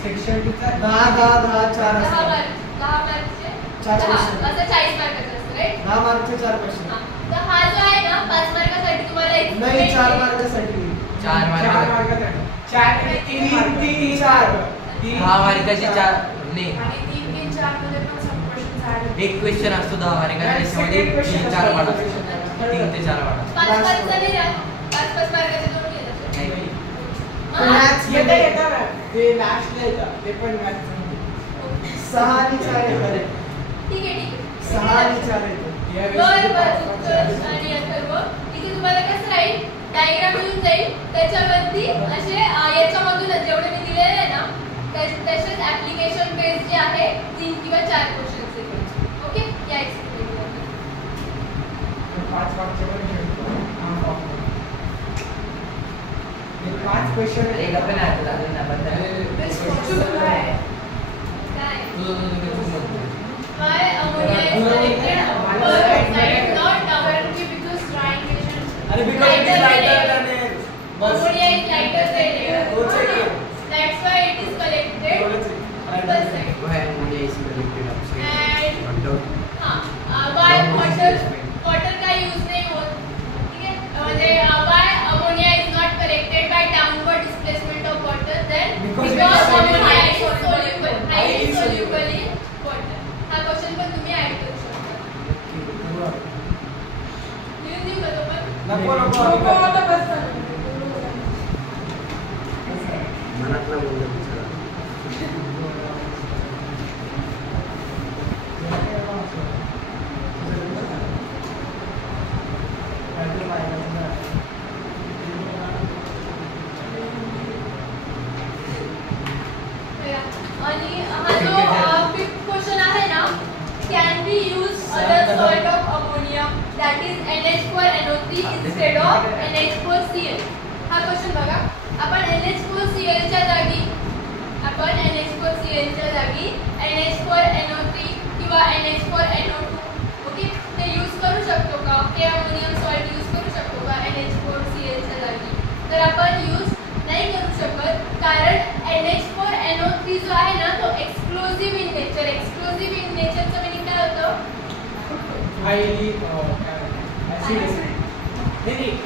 सेक्शन 2 चा 10 4 10 असतात. मार्क 10 मार्कचे चार 10 question. असं 40 मार्काचं असतं राईट. 10 मार्कचे 4 क्वेश्चन. तर हा जो आहे ना 5 मार्कासाठी तुम्हाला नाही experiment 4 आहे. मार्कासाठी. 4 मार्क 4 आणि 3 4. 10 मार्काचे 4 नाही आणि 3 3 4 मध्ये पण सब क्वेश्चन्स ऍड. एक क्वेश्चन असतो 10 मार्काचा त्याच्यामध्ये 3-4 मार्क असतात. 3 ते 4 मार्क 5 मार्काचा नाही राहत. 5 मार्काचे दोन येतात. नाही मॅथ्स येतं मध्ये येतं. ते लास्टला येतं. ते पण मॅथ्स 6 आणि 4 येतात. ठीक आहे. 6 आणि 4 येतात. बरं उत्तर आणि अथर्व इथे तुम्हाला कसं राहील डायग्राम येऊन जाईल त्याच्यावरती असे याच्यामधून जेवढे मी दिलेले आहे ना तसेच ऍप्लिकेशन बेस जे आहे 3 किंवा 4 क्वेश्चन्स येतील. ओके या एक्सपेरिमेंट 5 मार्कचे पण घेतो. 5 क्वेश्चन एक आपण अजून Responsible आहे. काय आपण why ammonia is collected per oxide not down. Currently because drying agents. अरे because it is lighter than air. Bus. Ammonia is lighter than air. तोच आहे की. That's why it is collected थोडंच आहे. per side. Why water का use नाही होत. ठीक आहे म्हणजे why ammonia is not collected by downward displacement of water then Because because it is ammonia is soluble. soluble highly Highly soluble soluble. in water. हा question पण तुम्ही add करू शकता. लिहून देऊ का तो पण? नको नको आम्ही नको करतो. आता बस झालं. मनातला बोलतो आणि हा जो फिफ्थ क्वेश्चन आहे ना can be use other salt of ammonium that is NH4NO3 instead of NH4Cl. हा क्वेश्चन बघा आपण NH4Cl च्या जागी NH4NO3 किंवा NH4NO2 ओके ते यूज करू शकतो का? ते अमोनियम सॉल्ट यूज करू शकतो का NH4Cl च्या जागी? तर आपण यूज नाही करू शकत कारण NH4NO3 जो आहे ना तो एक्सप्लोसिव्ह इन नेचर चा मीनिंग काय होतं highly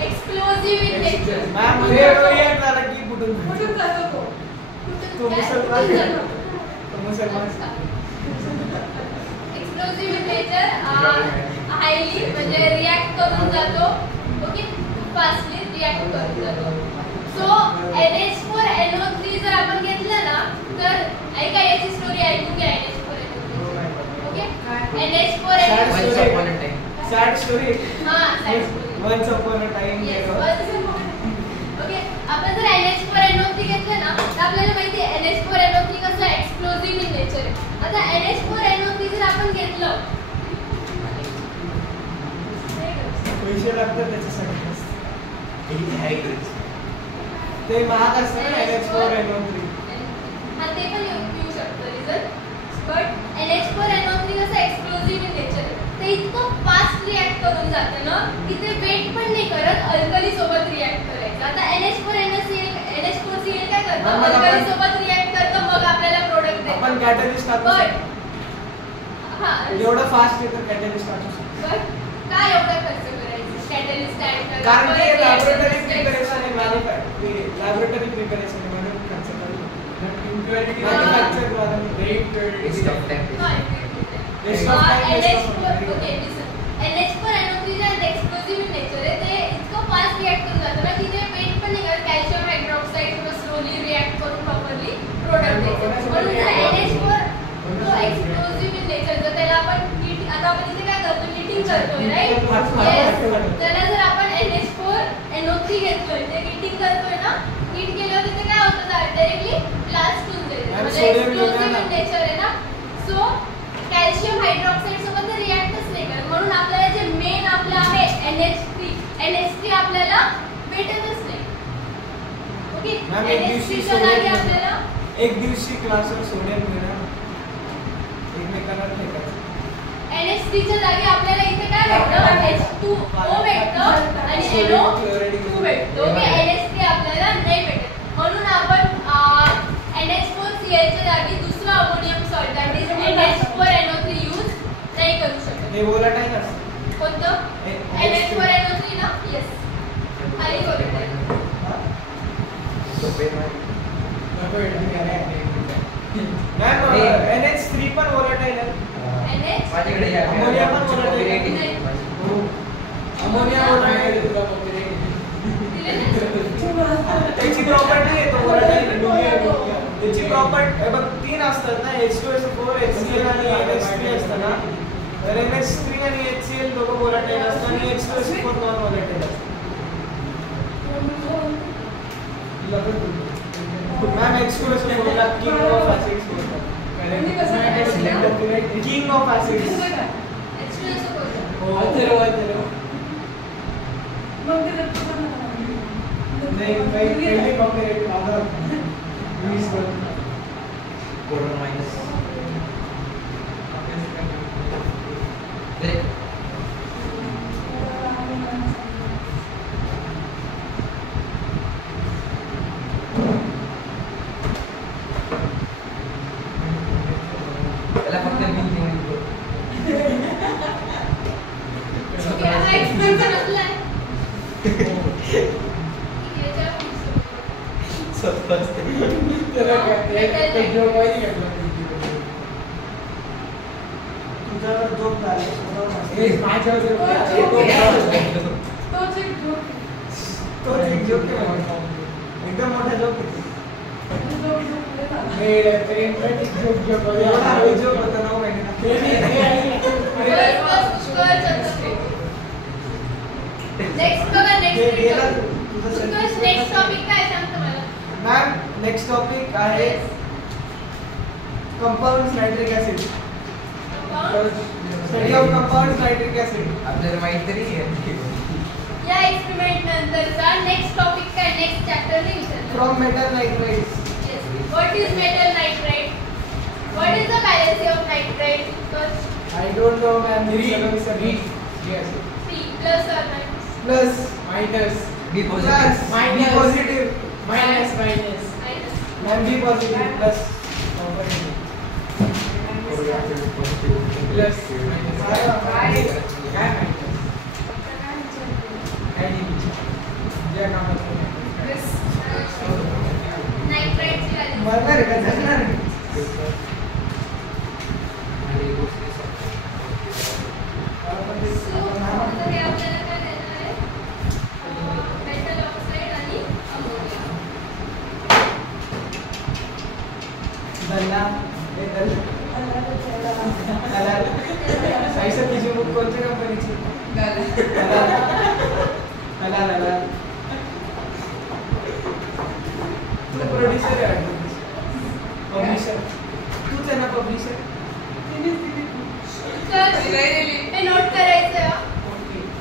explosive in nature. Ma'am react झाला की कुठून कुठून जातो तो? तो मुसलमान तो मुसलमान एक्सप्लोजिव्ह इन नेचर हायली म्हणजे रिॲक्ट करून जातो. ओके, फास्टली रिॲक्ट करून जातो. सो NH4NO3 जर आपण घेतलं ना तर ऐका याची स्टोरी ऐकू घ्या. NH4NO3 okay, NH4NO3 sad story हां sad story. Once upon a time okay, आपण जर NH4NO3 घेतलं ना तर आपल्याला माहिती आहे NH4NO3 कसं एक्सप्लोजिव्ह इन नेचर आहे. आता NH4NO3 जर आपण घेतलं पैसे लागतात त्याच्यासाठी ते महाग असतं ना NH4NO3 हा ते पण येऊ शकतं रिझल्ट. बट NH4NO3 कसं एक्सप्लोजिव्ह इन नेचर आहे. ते इतकं फास्ट रिॲक्ट करून जातं ना की ते वेट पण नाही करत, अल्कली सोबत रिॲक्ट करायचं. आता NH4Cl काय करतं, अल्कली सोबत रिॲक्ट करतं, मग आपल्याला प्रोडक्ट देतं. आपण कॅटलिस्ट टाकू बट हां एवढं फास्ट येतं कॅटलिस्ट टाकू शकतो. बट काय एवढा खर्च करायचं कॅटलिस्ट ऍड करायला? कारण की लॅबोरेटरी प्रिपरेशन आहे, लॅबोरेटरी प्रिपरेशन आहे म्हणून खर्च करायला. मॅन्युफॅक्चर NH4NO3 जे एक्सप्लोजिव्ह इन नेचर आहे ते इतकं फास्ट रिॲक्ट करून जातं ना की ते वेट पण नाही करत. कॅल्शियम हायड्रॉक्साईड किंवा स्लोली रिॲक्ट करून प्रॉपरली प्रोडक्ट द्यायचं. म्हणून NH4 तो एक्सप्लोजिव्ह इन नेचर जर त्याला आपण हीट, आता आपण इथे काय करतो, हीटिंग करतोय राईट. त्याला जर आपण NH4NO3 घेतोय ते हीटिंग करतोय ना, हीट केल्यावर तिथे काय होतं, डायरेक्टली ब्लास्ट होऊन जाईल. म्हणजे एक्सप्लोजिव्ह इन नेचर आहे ना. सो कॅल्शियम हायड्रॉक्साईड सोबत ते रिॲक्टच नाही करत. म्हणून आपल्याला जे मेन आपलं आहे NH3 आपल्याला भेटतच नाही. ओके, NH3 च्या जागी आपल्याला एक दिवशी क्लासवर सोडियम मिळणार, एकमेकांना फेकायचं. NH3 च्या जागी आपल्याला इथे काय भेटतं, H2O भेटतं आणि NO2 भेटतं. ओके, NH3 आपल्याला नाही भेटत. म्हणून आपण NH4Cl च्या जागी दुसरा ammonium salt that is NH4NO3 use नाही करू शकत. हे volatile असतं. कोणतं? NH4NO3 ना. येस, खाली volatile. मॅम NH3 पण volatile आहे. अमोनिया पण volatile आहे. अमोनिया volatile त्याची प्रॉपर्टी आहे, तो volatile आहे. त्याची प्रॉपर्टी बघ 3 असतात ना, H2SO4, HCl आणि NH3 असतं ना. तर NH3 आणि HCl दोघं volatile असतात आणि H2SO4 नॉन volatile असतं. मॅम H2SO4 ला किंग ऑफ ऍसिड्स बोलतात. King of acids. H2SO4 नाही काही कॉम्पेरेटिव्ह माझा 20 कोरोना मायनस त्याला फक्त ओके, हा एक्सपेरिमेंट नसलाय. त्याला काय जोक माहिती का तुझ्यावर जोक झाले स्वतः माझ्यावर तोच एक जोक एकदम मोठा जोक जोक होता 9 महिने. नेक्स्ट टॉपिक काय सांगतो मला? मॅम नेक्स्ट टॉपिक आहे compounds nitric acid. Study of compounds nitric acid. आपल्याला माहित तरी आहे. या एक्सपेरिमेंट नंतरचा नेक्स्ट टॉपिक काय, नेक्स्ट चॅप्टर ने विचारलं. From metal nitrides. What is metal nitride? What is the valency of nitride? First, I don't know ma'am. Yes. C plus or minus? Plus Minus. B plus positive. B positive minus Minus. ma'am B positive plus Plus minus. काय माहिती काय नाही ज्या कामात नायट्राइटची value मरणार का जगणार so आता हे आपल्याला काय देणार आहे मेटल ऑक्साईड आणि अमोनिया दल्ला हे दल्ला पैसा तिची बुक कोणत्या कंपनीची दल्ला तू प्रोड्युसर आहे पब्लिशर तूच आहे ना पब्लिशर तर हे नोट करायचं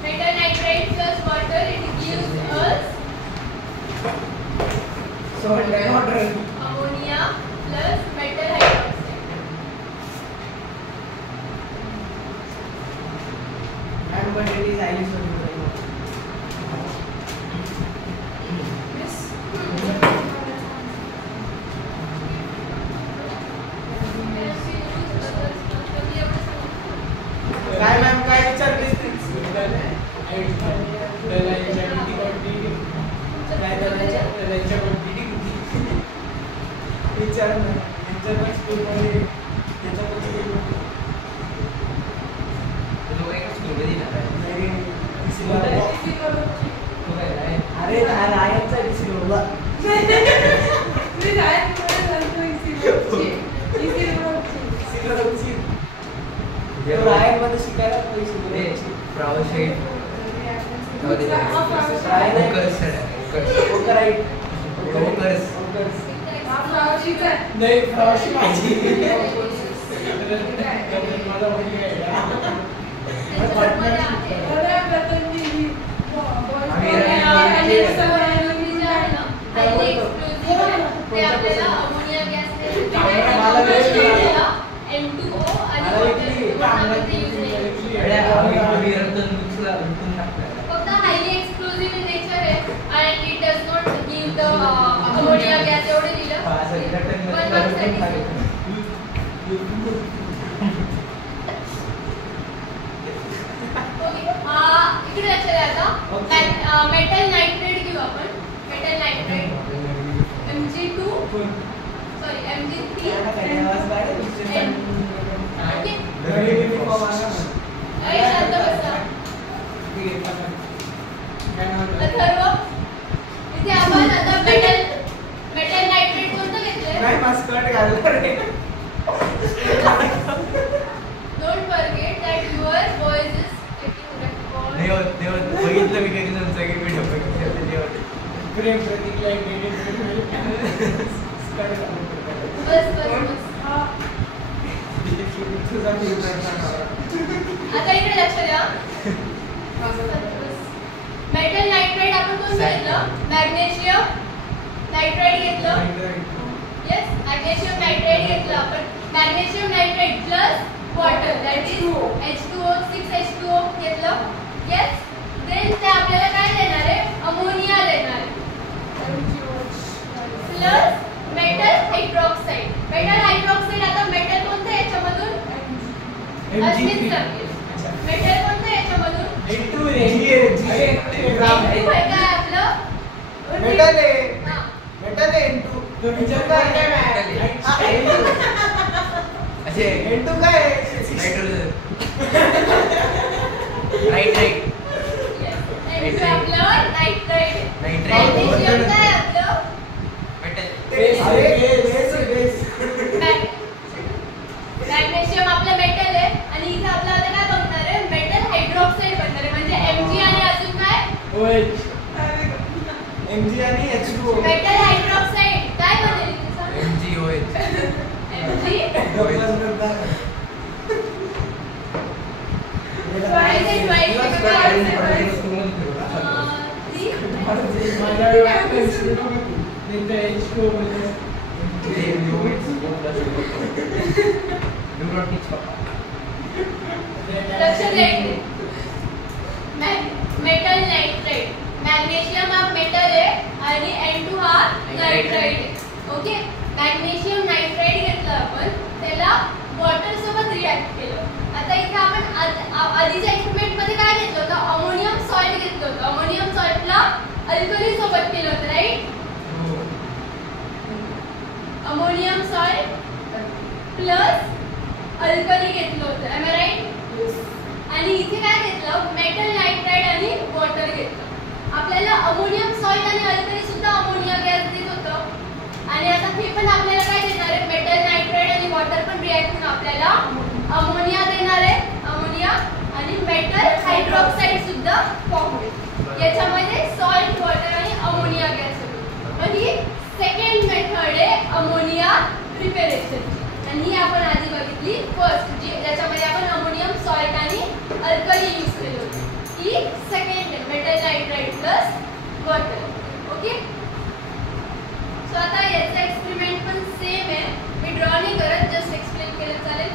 metal nitrite plus water it gives us salt and water ammonia plus metal hydroxide and but it is highly soluble. काय मॅम काय विचारलीस विचार ना त्यांच्या पण स्कूलमध्ये त्याच्या पण स्कूलमध्ये अरे रायनचा डिसिप्लिन रायन मध्ये शिकायला पैसे नाही फ्रावशी माझी माझा मुलगा अमोनिया गॅस N2O आणि फक्त हायली एक्सप्लोसिव्ह इन नेचर आहे and it does not give the ammonia gas एवढे दिलं पण ओके इकडे लक्ष द्या आता मेटल नायट्रेट घेऊ आपण metal nitrate Mg2 sorry Mg3 okay अरे शांत बसा अथर्व इथे आपण आता मेटल नायट्रेट कोणतं घेतलंय नाही मास्कट घालणार रे don't forget that your voice is taking record बघितलं मी कधी तुमचं की व्हिडिओ बघितलं प्रेम प्रतीकला एक बस आता इकडे लक्ष द्या मेटल नायट्रेट आपण कोणतं घेतलं मॅग्नेशियम नायट्रेट घेतलं येस मॅग्नेशियम नायट्रेट घेतलं आपण magnesium nitrate plus water that is H2O 6H2O घेतलं येस देन ते आपल्याला काय देणार आहे अमोनिया देणार आहे प्लस मेटल हायड्रॉक्साईड आता मेटल कोणतं आहे याच्यामधून अस्मित सर्किट मेटल कोणतं आहे याच्यामधून N2 काय आपलं मेटल आहे हां मेटल आहे N2 तो विचार काय N2 काय नायट्राइट N2 आपलं नायट्राइट मॅग्नेशियम काय आपलं मॅग्नेशियम आपलं मेटल आहे आणि इथे आपलं आता काय बघणार आहे मेटल हायड्रॉक्साईड बनणार आहे म्हणजे Mg आणि अजून काय OH Mg आणि H2O मेटल हायड्रॉक्साईड काय बनेल त्याचं MgOH Mg metal nitrate magnesium हा मेटल आहे आणि N2 हा नायट्राइट आहे ओके मॅग्नेशियम नायट्राइट घेतलं आपण त्याला वॉटर सोबत रिॲक्ट केलं आता इथे आपण आधीच्या एक्सपेरिमेंट प्लस अल्कली घेतलं होतं, एम आय राईट? आणि इथे काय घेतलं, मेटल नायट्राइड आणि वॉटर घेतलं. आपल्याला अमोनियम सॉल्ट आणि अल्कली सुद्धा अमोनिया गॅस देत होतं. आणि आता हे पण आपल्याला काय देणार आहे, मेटल नायट्राइड आणि वॉटर पण रिॲक्ट होऊन आपल्याला अमोनिया देणार आहे, अमोनिया. आणि मेटल हायड्रॉक्साईड सुद्धा फॉर्म होईल. याच्यामध्ये सॉल्ट, वॉटर आणि अमोनिया गॅस होतो. मग ही सेकंड मेथड आहे अमोनिया प्रिपरेशनची. आणि ही आपण आधी बघितली फर्स्ट, जी ज्याच्यामध्ये आपण अमोनियम सॉल्ट आणि अल्कली यूज केलं होतं. ही सेकंड आहे, metal nitride plus water. Okay. So आता याचा एक्सपेरिमेंट पण सेम आहे. मी ड्रॉ नाही करत, जस्ट एक्सप्लेन केलं चालेल?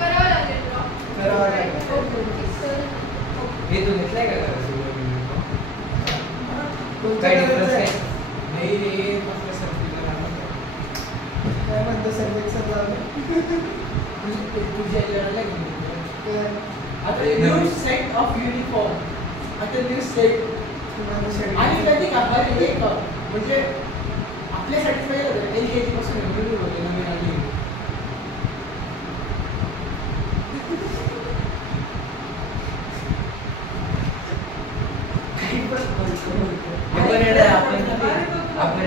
करावं लागेल ड्रॉ. करावं लागेल. हे तू घेतलाय का तुमच्या काय घराचं difference आहे? आहे? नाही रे, आपल्या सर्किटला काय म्हणतो सर्वेक्षण लावलं? तुझ्या याच्यावर काय? आता न्यू सेट ऑफ युनिफॉर्म, आता न्यू सेट तुम्हाला शेड- आणि कधी का हर एक म्हणजे आपल्या सॅटिस्फाय होतं. LKG पासून नवीन होते, नवीन आली. काही पण आपण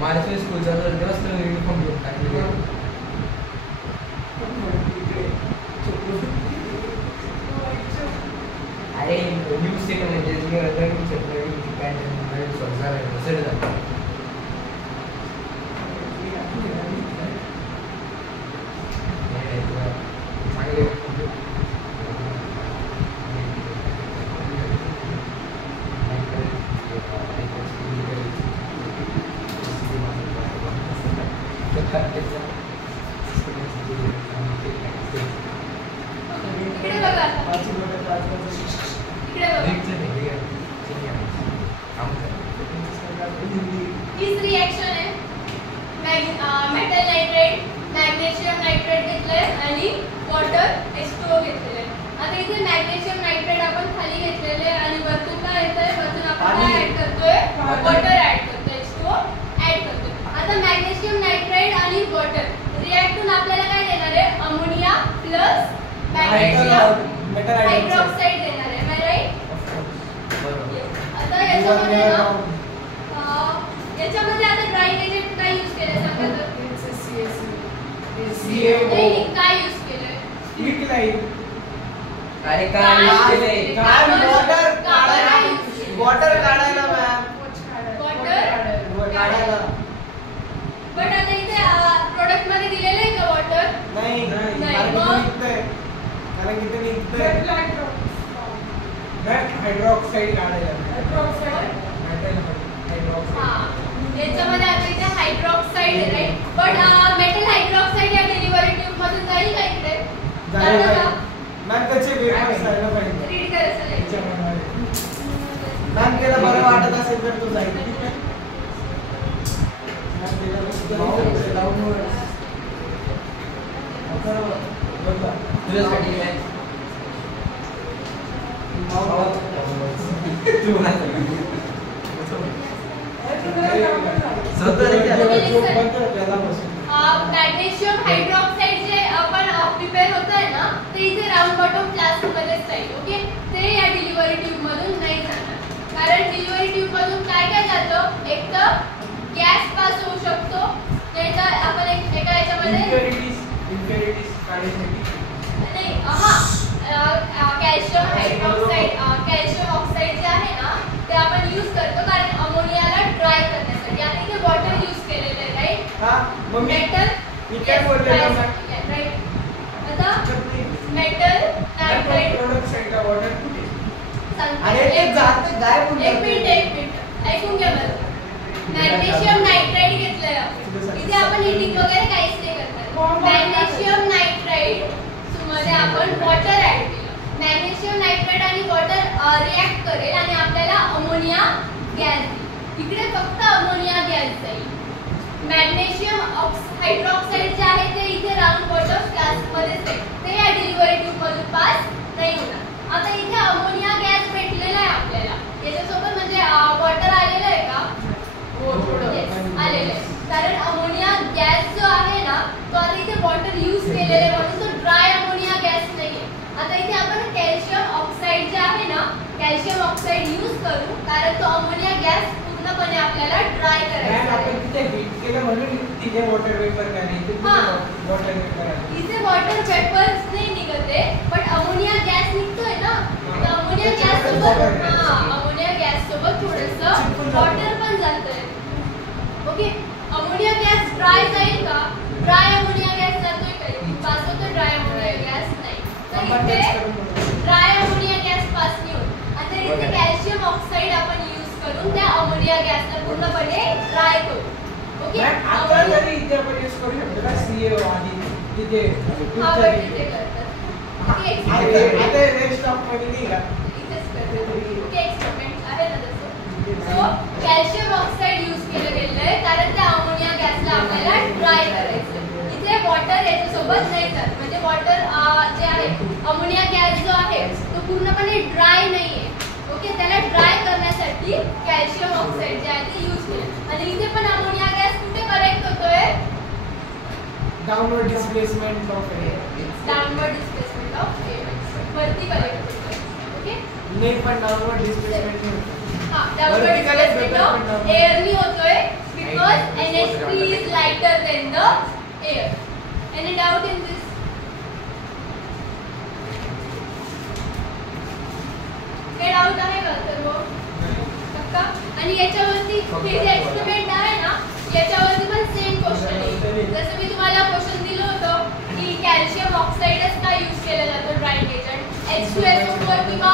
महाराष्ट्र स्कूल चालू होतं तेव्हाच तुम्ही युनिफॉर्म घेऊन टाकलेले. अरे न्यू स्टेट म्हणजे नवीन सेट, नवीन काय नवीन संसार आहे, सेट झालं. चांगले इकडे बघा आता. पाच मिनिटं, पाच मिनिटं. इकडे बघा. तीच रिॲक्शन आहे. मेटल नायट्राइड, मॅग्नेशियम नायट्राइड घेतलंय आणि वॉटर H2O घेतलेलं आहे. आता इथे मॅग्नेशियम नायट्राइड आपण खाली घेतलेले आहे आणि वरतून काय येतंय, वरतून आपण काय ऍड करतोय, वॉटर ऍड करतोय, H2O ऍड करतोय. आता मॅग्नेशियम नायट्राइड आणि वॉटर रिॲक्ट होऊन आपल्याला काय देणार आहे, ammonia plus magnesium metal hydroxide देणार आहे, am I right? आता याच्यामध्ये ना याच्यामध्ये आता ड्राइंग एजंट काय यूज केलंय सांगा तर? नाही, काय यूज केलंय? Quick line. अरे काय use केलंय? काय वॉटर काढायला use केलंय. वॉटर काढायला मॅम. वॉटर काढायला. बट आता इथे प्रोडक्ट मध्ये दिलेलं आहे का वॉटर? नाही नाही. कारण मग? की निघतंय. कारण की ते निघतंय. मॅट हायड्रॉक्साईड काढायला. Metal hydroxide. हा, याच्यामध्ये आता इथे हायड्रॉक्साईड आहे, राईट? बट मेटल हायड्रॉक्साईड या डिलिव्हरी ट्यूब मधून जाईल का इकडे? जायला जाणार का? पाहिजे. मॅम त्याचे वेव्हफॉर्म्स जायला पाहिजे. रीड करायचं नाही. त्याच्याप्रमाणे. मॅम त्याला बरं वाटत असेल तर तो जाईल. मॅम त्याला बरं डाऊनवर्ड. तुझ्यासाठी काय? मॅग्नेशियम हायड्रॉक्साईड जे आपण प्रिपेअर होत आहे ना, ते इथे राऊंड बॉटम क्लास मध्येच राहील. ओके, ते या डिलिव्हरी ट्यूब मधून नाही जाणार. कारण डिलिव्हरी ट्यूब मधून काय काय जातं, एक तर गॅस पास होऊ शकतो, नाही तर आपण एका याच्यामध्ये इम्प्युरिटीज काढण्यासाठी नाही, कॅल्शियम हायड्रॉक्साईड, कॅल्शियम ऑक्साईड जे आहे ना, ते आपण यूज करतो कारण अमोनियाला ड्राय करण्यासाठी. आणि इथे वॉटर यूज केलेलं आहे, राईट? हा मग मेटल मी काय बोललेलो मॅम? राईट. आता मेटल नायट्राइड प्रोडक्ट साईडला वॉटर कुठे? सांगते. अरे ते जातं गायब होऊन एक जातं. मिनिट ऐकून घ्या मला. मॅग्नेशियम नायट्राइड घेतलंय आपण. इथे आपण हिटिंग वगैरे काहीच नाही करणार. मॅग्नेशियम नायट्राइड मध्ये आपण वॉटर ऍड केलं. मॅग्नेशियम नायट्राइड आणि वॉटर रिॲक्ट करेल आणि आपल्याला अमोनिया गॅस देईल. इकडे फक्त अमोनिया गॅस जाईल. मॅग्नेशियम हायड्रॉक्साईड जे आहे ते इथे राऊंड बॉटम क्लास मध्येच आहे, ते या डिलिव्हरी ट्यूब मधून पास नाही होणार. आता इथे अमोनिया गॅस भेटलेला आहे आपल्याला. याच्यासोबत म्हणजे वॉटर आलेलं आहे का? हो, थोडं आलेलं आहे. कारण अमोनिया गॅस जो आहे ना, तो आता इथे वॉटर यूज केलेले आहे म्हणून तो ड्राय अमोनिया गॅस नाहीये. आता इथे आपण कॅल्शियम ऑक्साईड जे आहे ना, कॅल्शियम ऑक्साईड यूज करू कारण तो अमोनिया गॅस पूर्णपणे आपल्याला ड्राय करायचा आहे. आपण तिथे हीट केलं म्हणून तिथे वॉटर वेपर काय नाही, वॉटर वेपर आहे. इथे वॉटर वेपर्स नाही निघत आहे, पण अमोनिया गॅस निघतोय ना, तर अमोनिया गॅस सोबत अमोनिया गॅस सोबत थोडंसं वॉटर पण जातंय. ओके, अमोनिया गॅस ड्राय जाईल का? ड्राय अमोनिया गॅस जातोय का? पास होतो ड्राय अमोनिया गॅस नाही. तर इथे ड्राय अमोनिया गॅस पास नाही होत. आता इथे कॅल्शियम ऑक्साईड आपण यूज करून त्या अमोनिया गॅसला पूर्णपणे ड्राय करू. ओके, आता जरी इथे आपण यूज करू शकतो का सीए आधी तिथे हा पण तिथे करतात. ओके, आता रेस्ट ऑफ मध्ये नाही का इथेच करतात. ओके, एक्सपेरिमेंट आहे ना तसं. सो कॅल्शियम ऑक्साईड यूज केलं गेलं आहे कारण त्या अमोनिया गॅसला आपल्याला ड्राय करायचं. इथे वॉटर याच्यासोबत नाही जात, म्हणजे वॉटर जे आहे अमोनिया गॅस जो आहे तो पूर्णपणे ड्राय नाहीये. ओके, त्याला ड्राय करण्यासाठी कॅल्शियम ऑक्साईड जे आहे ते यूज केलं. आणि इथे पण अमोनिया गॅस कुठे करेक्ट होतोय? Downward displacement of air. Downward displacement of air वरती करेक्ट होतोय. ओके, नाही पण डाउनवर्ड डिस्प्लेसमेंट नाही होत. हाँ, डाउनवर्ड डिस्प्लेसमेंट ऑफ एयर नहीं होतोय because NH3 is lighter than the air. Any doubt in this? काय डाउट आहे का सर्व? पक्का? आणि याच्यावरती हे जे एक्सपेरिमेंट आहे ना, याच्यावरती पण सेम क्वेश्चन आहे. जसं मी तुम्हाला क्वेश्चन दिलं होतं की कॅल्शियम ऑक्साईडच का यूज केलं जातं ड्रायिंग एजंट, H2SO4 किंवा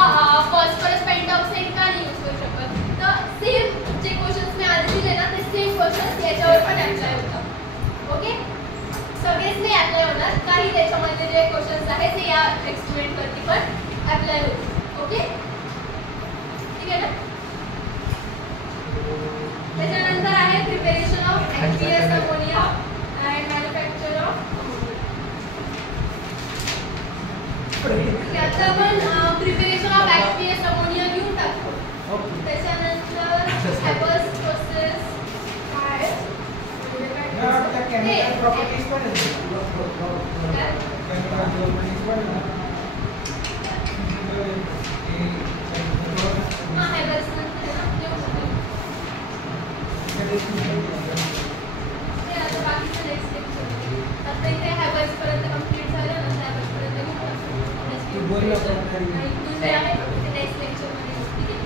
फॉस्फरस पेंटॉक्साइड का नाही यूज करू शकत? तर सेम जे क्वेश्चन्स मी आधी दिले ना ते सेम क्वेश्चन्स याच्यावर पण अप्लाय होतात. ओके, सगळेच नाही अप्लाय होणार, काही त्याच्यामधले जे क्वेश्चन्स आहेत ते या एक्सपेरिमेंट वरती पण अप्लाय होतील. ओके, ठीक आहे ना. त्याच्यानंतर आहे preparation of actives ammonia and manufacture of ammonia. आता आपण प्रिपरेशन ऑफ ऍक्टिव्हस अमोनिया घेऊन टाकू. त्याच्यानंतर हॅबर्स प्रोसेस काय त्या केमिकल प्रॉपर्टीज पण आहेत. केमिकल प्रॉपर्टीज पण आहेत. हां, हॅबर्स नंतर येऊ शकतो. ते आता बाकीचं नेक्स्ट लेक्चर. आता इथे हॅबर्स पर्यंत कंप्लीट झालं ना, हॅबर्स पर्यंत घेऊन टाकू. बोलला पण आणि दुसरे आहे ते नेक्स्ट लेक्चर मध्ये ठीक आहे.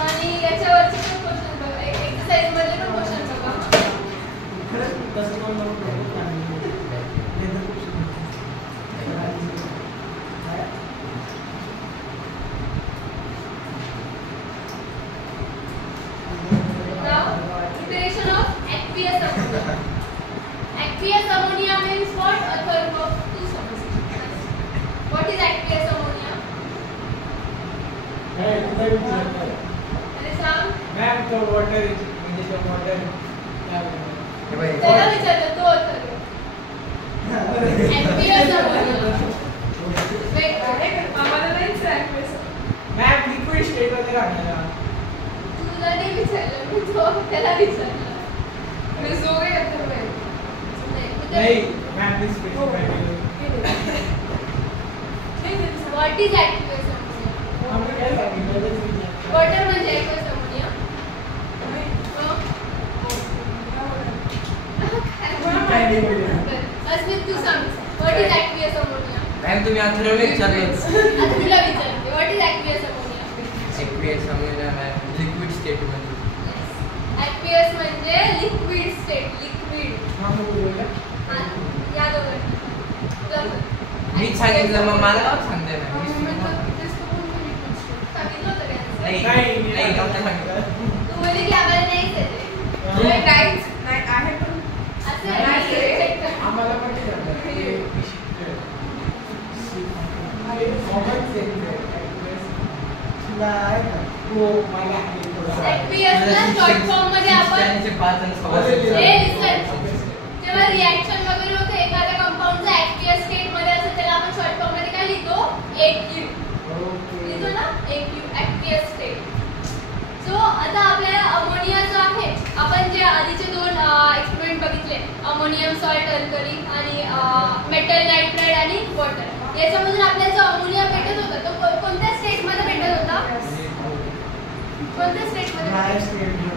आणि याच्यावरचे पण क्वेश्चन बघा, एक्सरसाइज मधले पण क्वेश्चन बघा. Now, preparation of aqueous ammonia. Aqueous ammonia means what? Author of two substances. What is aqueous ammonia? अरे सांग. मॅम तो वॉटर म्हणजे तो वॉटर त्याला विचारलं तो author. Aqueous ammonia. Wait, आम्हाला नाहीच आहे aqueous. मॅम लिक्विड स्टेट मध्ये राहणार. तुला नाही विचारलं, मी तो त्याला विचारलं. मी जो काही author आहे. नाही ma'am this specified. What is aqueous ammonia? Water म्हणजे aqueous ammonia. अस्मित तू सांग. What is aqueous ammonia? Ma'am तुम्ही अथर्वला विचारलं. आता तुला विचारते. What is aqueous ammonia? Aqueous ammonia ma'am liquid state मध्ये. Aqueous म्हणजे liquid state, liquid. या दोघांना. तुला पण. मी सांगितलं मग मला सांगते मॅम. सांगितलं होतं का? नाही नाही, नाही नव्हतं सांगितलं. तू बोलली की आम्हाला नाहीच येते. नाहीच नाही आहे पण असं नाही नाही. आम्हाला पण ते जमलं. ते कॉमन सेन्स आहे. तुला आहे का? हो मला आहे थोडा. Aqueous ला शॉर्ट फॉर्म मध्ये आपण त्यांचे 5 आणि 6 हे रिसर्च जेव्हा रिएक्शन वगैरे होते एखाद्या कंपाऊंडचा ऍक्टिव्ह स्टेट मध्ये असेल त्याला आपण शॉर्ट फॉर्म मध्ये काय लिहितो? AQ लिहितो ना, AQ ऍक्टिव्ह स्टेट. सो आता आपल्याला अमोनिया अमोनिया जो आहे, आपण जे आधीचे 2 एक्सपेरिमेंट बघितले, अमोनियम सॉल्ट अल्कली आणि मेटल नायट्राइड आणि वॉटर, याच्यामधून आपल्याला जो अमोनिया भेटत होता तो कोणत्या स्टेटमध्ये भेटत होता? कोणत्या स्टेटमध्ये?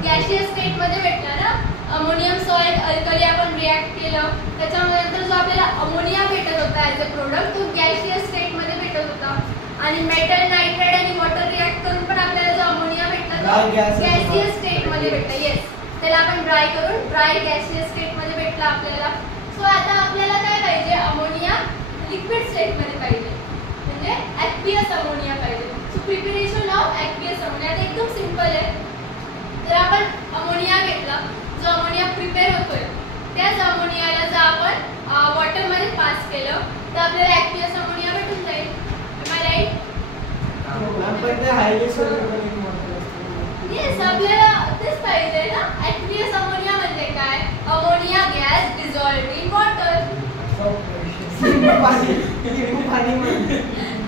गॅशियस स्टेटमध्ये भेटला ना. अमोनियम सॉल्ट अल्कली आपण रिॲक्ट केलं, त्याच्यानंतर जो आपल्याला अमोनिया भेटत होता ॲज अ प्रोडक्ट तो गॅशियस स्टेटमध्ये भेटत होता. आणि मेटल नायट्राइड आणि वॉटर रिॲक्ट करून पण आपल्याला जो अमोनिया भेटला तो गॅसियस स्टेटमध्ये भेटला. येस, त्याला आपण ड्राय करून ड्राय गॅसियस स्टेटमध्ये भेटला आपल्याला. सो आता आपल्याला काय पाहिजे? अमोनिया लिक्विड स्टेटमध्ये पाहिजे, म्हणजे ॲक्वियस अमोनिया पाहिजे. So preparation of aqueous ammonia आता एकदम सिंपल आहे. जर आपण अमोनिया घेतला, जो अमोनिया प्रिपेअर होतोय त्याच अमोनियाला जर आपण वॉटरमध्ये पास केलं तर आपल्याला ॲक्वियस अमोनिया भेटून जाईल. राईट? आपण ते हायली सोल्युबल इन येस, आपल्याला तेच पाहिजे ना. ॲक्वियस अमोनिया म्हणजे काय? Ammonia gas dissolved in water. पाणी, लिंबू पाणी म्हणजे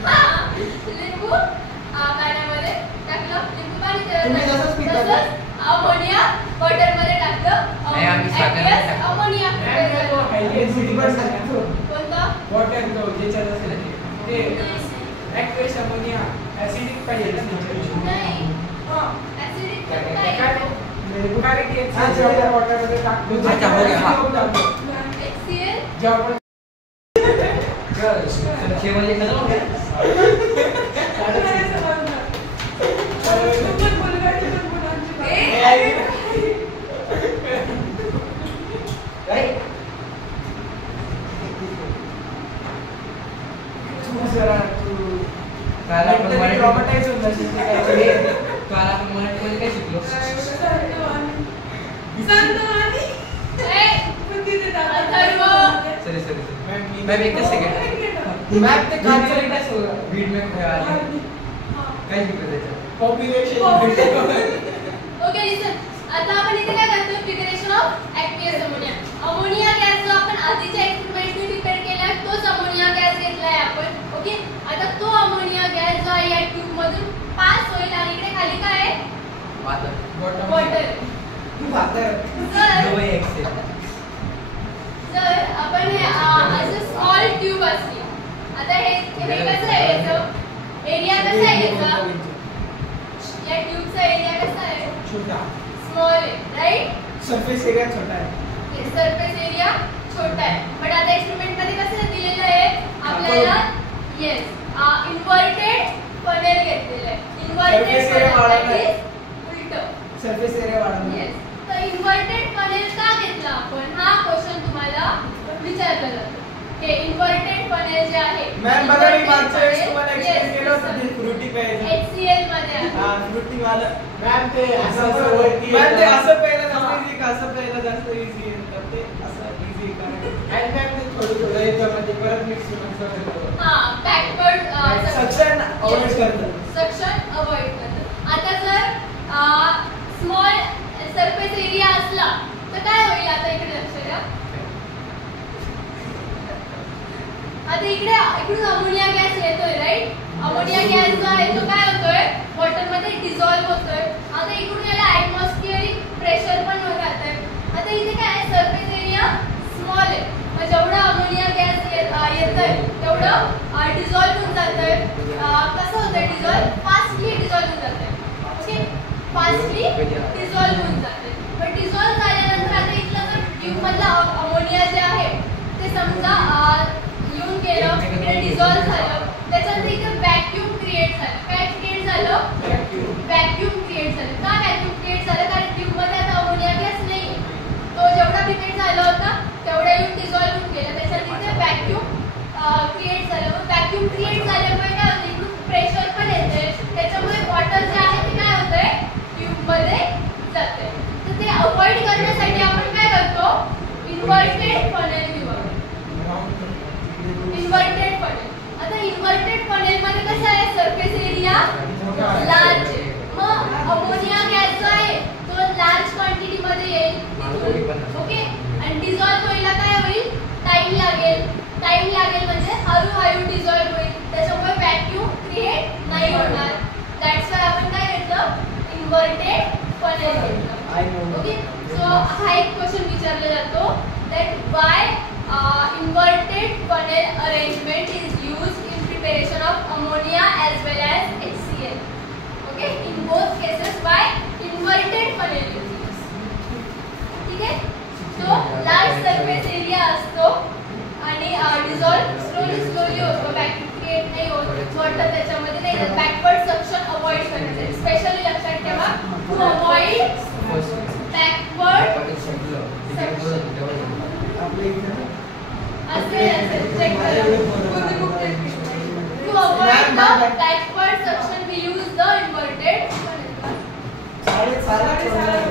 हां, लिंबू पाण्यामध्ये टाकलं, लिंबू पाणी तुम्ही जसंच पिता का? तसंच अमोनिया वॉटरमध्ये टाकलं, नाही, आम्ही साखर नाही ॲक्वियस टाकत. अमोनिया. हायली ऍसिडिक कोणता? वॉटर तो ज्याच्यात असेल ते ऍक्वेस अमोनिया ऍसिडिक पाहिजे ना नेचर. नाही, हां ॲसिडिक काय नाही. कारण की हा, जेव्हा वॉटरमध्ये टाकतो अच्छा, हो गया, हा. HCl जेव्हा आपण म्हणजे खतम हो गया. Right? जरा तू काल आपण मराठी ट्रॉमाटाइज होऊन जाशील ते काहीतरी. काल आपण मराठीमध्ये काय शिकलो? अथर्व. सॉरी मॅम, मी- मॅम एकच सेकंड. मॅम ते कालचं काय सगळं बीट में काय शिकलो त्याच्यात? पॉप्युलेशन ओके, लिसन. आता आपण इथे काय करतोय? Preparation of aqueous ammonia. Ammonia gas जो आपण आधीच्या एक्सपेरिमेंटने प्रिपेअर केला तोच अमोनिया गॅस घेतलाय आपण. ओके, आता तो अमोनिया गॅस जो आहे या ट्यूब मधून पास होईल आणि इकडे खाली काय आहे? वॉटर. जर आपण हे असं स्मॉल ट्यूब असली, आता हे कसं आहे? याचं एरिया कसा आहे? याचा या ट्यूबचा एरिया कसा आहे? छोटा स्मॉल आहे, राईट? सरफेस एरिया छोटा आहे. सरफेस एरिया छोटा आहे. बट आता एक्सपेरिमेंट मध्ये कसं दिलेलं आहे आपल्याला? येस, इन्व्हर्टेड फनेल घेतलेलं आहे. इन्व्हर्टेड Surface area वाढवणार. फनेल उलटं. सरफेस एरिया वाढवणार. येस, तर इन्व्हर्टेड फनेल का घेतला आपण? हा क्वेश्चन तुम्हाला विचारला जातो. हे इन्व्हर्टेड फनेल जे आहे, मॅम बघा मी मागच्या वेळेस तुम्हाला एक्सप्लेन केलं होतं ते फ्रुटी प्यायचं. HCl मध्ये आहे. हा फ्रुटी वाला. मॅम ते असं असं वरती मॅम ते येतं. असं प्यायला जास्त इझी का असं प्यायला जास्त इझी आहे ते असं इझी कारण आणि मॅम ते थोडं याच्यामध्ये परत मिक्स होऊन हा, बॅकवर्ड सक्शन अवॉइड करतात. सक्शन अवॉइड करतात. आता जर स्मॉल सरफेस एरिया असला तर काय होईल? आता इकडे लक्ष द्या. आता इकडून अमोनिया गॅस येतोय, राईट? अमोनिया गॅस जो आहे तो काय होतोय? वॉटरमध्ये डिझॉल्व्ह होतोय. आता इकडून याला ॲटमॉस्फिअरिक प्रेशर पण राहतंय. आता इथे काय आहे? सरफेस एरिया स्मॉल आहे, मग जेवढा अमोनिया गॅस येतोय तेवढं डिझॉल्व्ह होऊन जातंय. कसं होतंय डिझॉल्व्ह? फास्टली डिझॉल्व्ह होऊन जातंय. ओके, फास्टली डिझॉल्व्ह होऊन जाते. पण डिझॉल्व्ह झाल्यानंतर आता इथलं जर ट्यूबमधला अमोनिया जे आहे ते समजा येऊन गेलं, इकडे डिझॉल्व्ह झालं, त्याच्यानंतर इथे व्हॅक्यूम क्रिएट झालं. काय क्रिएट झालं? व्हॅक्यूम क्रिएट झालं. का व्हॅक्यूम क्रिएट झालं? कारण ट्यूबमध्ये आता अमोनिया गॅस नाही, तो जेवढा प्रिपेअर झाला होता तेवढा येऊन डिझॉल्व्ह होऊन गेला. त्याच्यात इथे व्हॅक्यूम क्रिएट झालं. मग व्हॅक्यूम क्रिएट झाल्यामुळे काय होतं? इकडून प्रेशर पण येते, त्याच्यामुळे वॉटर जे आहे ते काय होतंय? ट्यूबमध्ये जाते. तर ते अवॉइड करण्यासाठी आपण काय करतो? इन्व्हर्टेड फनेल घेऊ. Inverted funnel. आता इन्व्हर्टेड फनेल मध्ये कसं आहे? सरफेस एरिया लार्ज आहे, मग अमोनिया गॅस जो आहे तो लार्ज क्वांटिटी मध्ये येईल तिथून. ओके, आणि डिझॉल्व्ह व्हायला काय होईल? टाइम लागेल. टाइम लागेल म्हणजे हळूहळू डिझॉल्व्ह होईल, त्याच्यामुळे व्हॅक्यूम क्रिएट नाही होणार. दॅट्स वाय आपण काय घेतलं? इन्व्हर्टेड फनेल घेतलं. I know. ओके सो हा एक क्वेश्चन विचारला जातो that why inverted funnel arrangement is used in preparation of ammonia as well as HCl. Okay, in both cases why inverted funnel is used. ठीक आहे so large surface area असतो आणि dissolve slowly होतो back create नाही होत water त्याच्यामध्ये नाही backward suction avoid करायचं स्पेशली लक्षात ठेवा to avoid backward to avoid the backward suction we use the inverted funnel.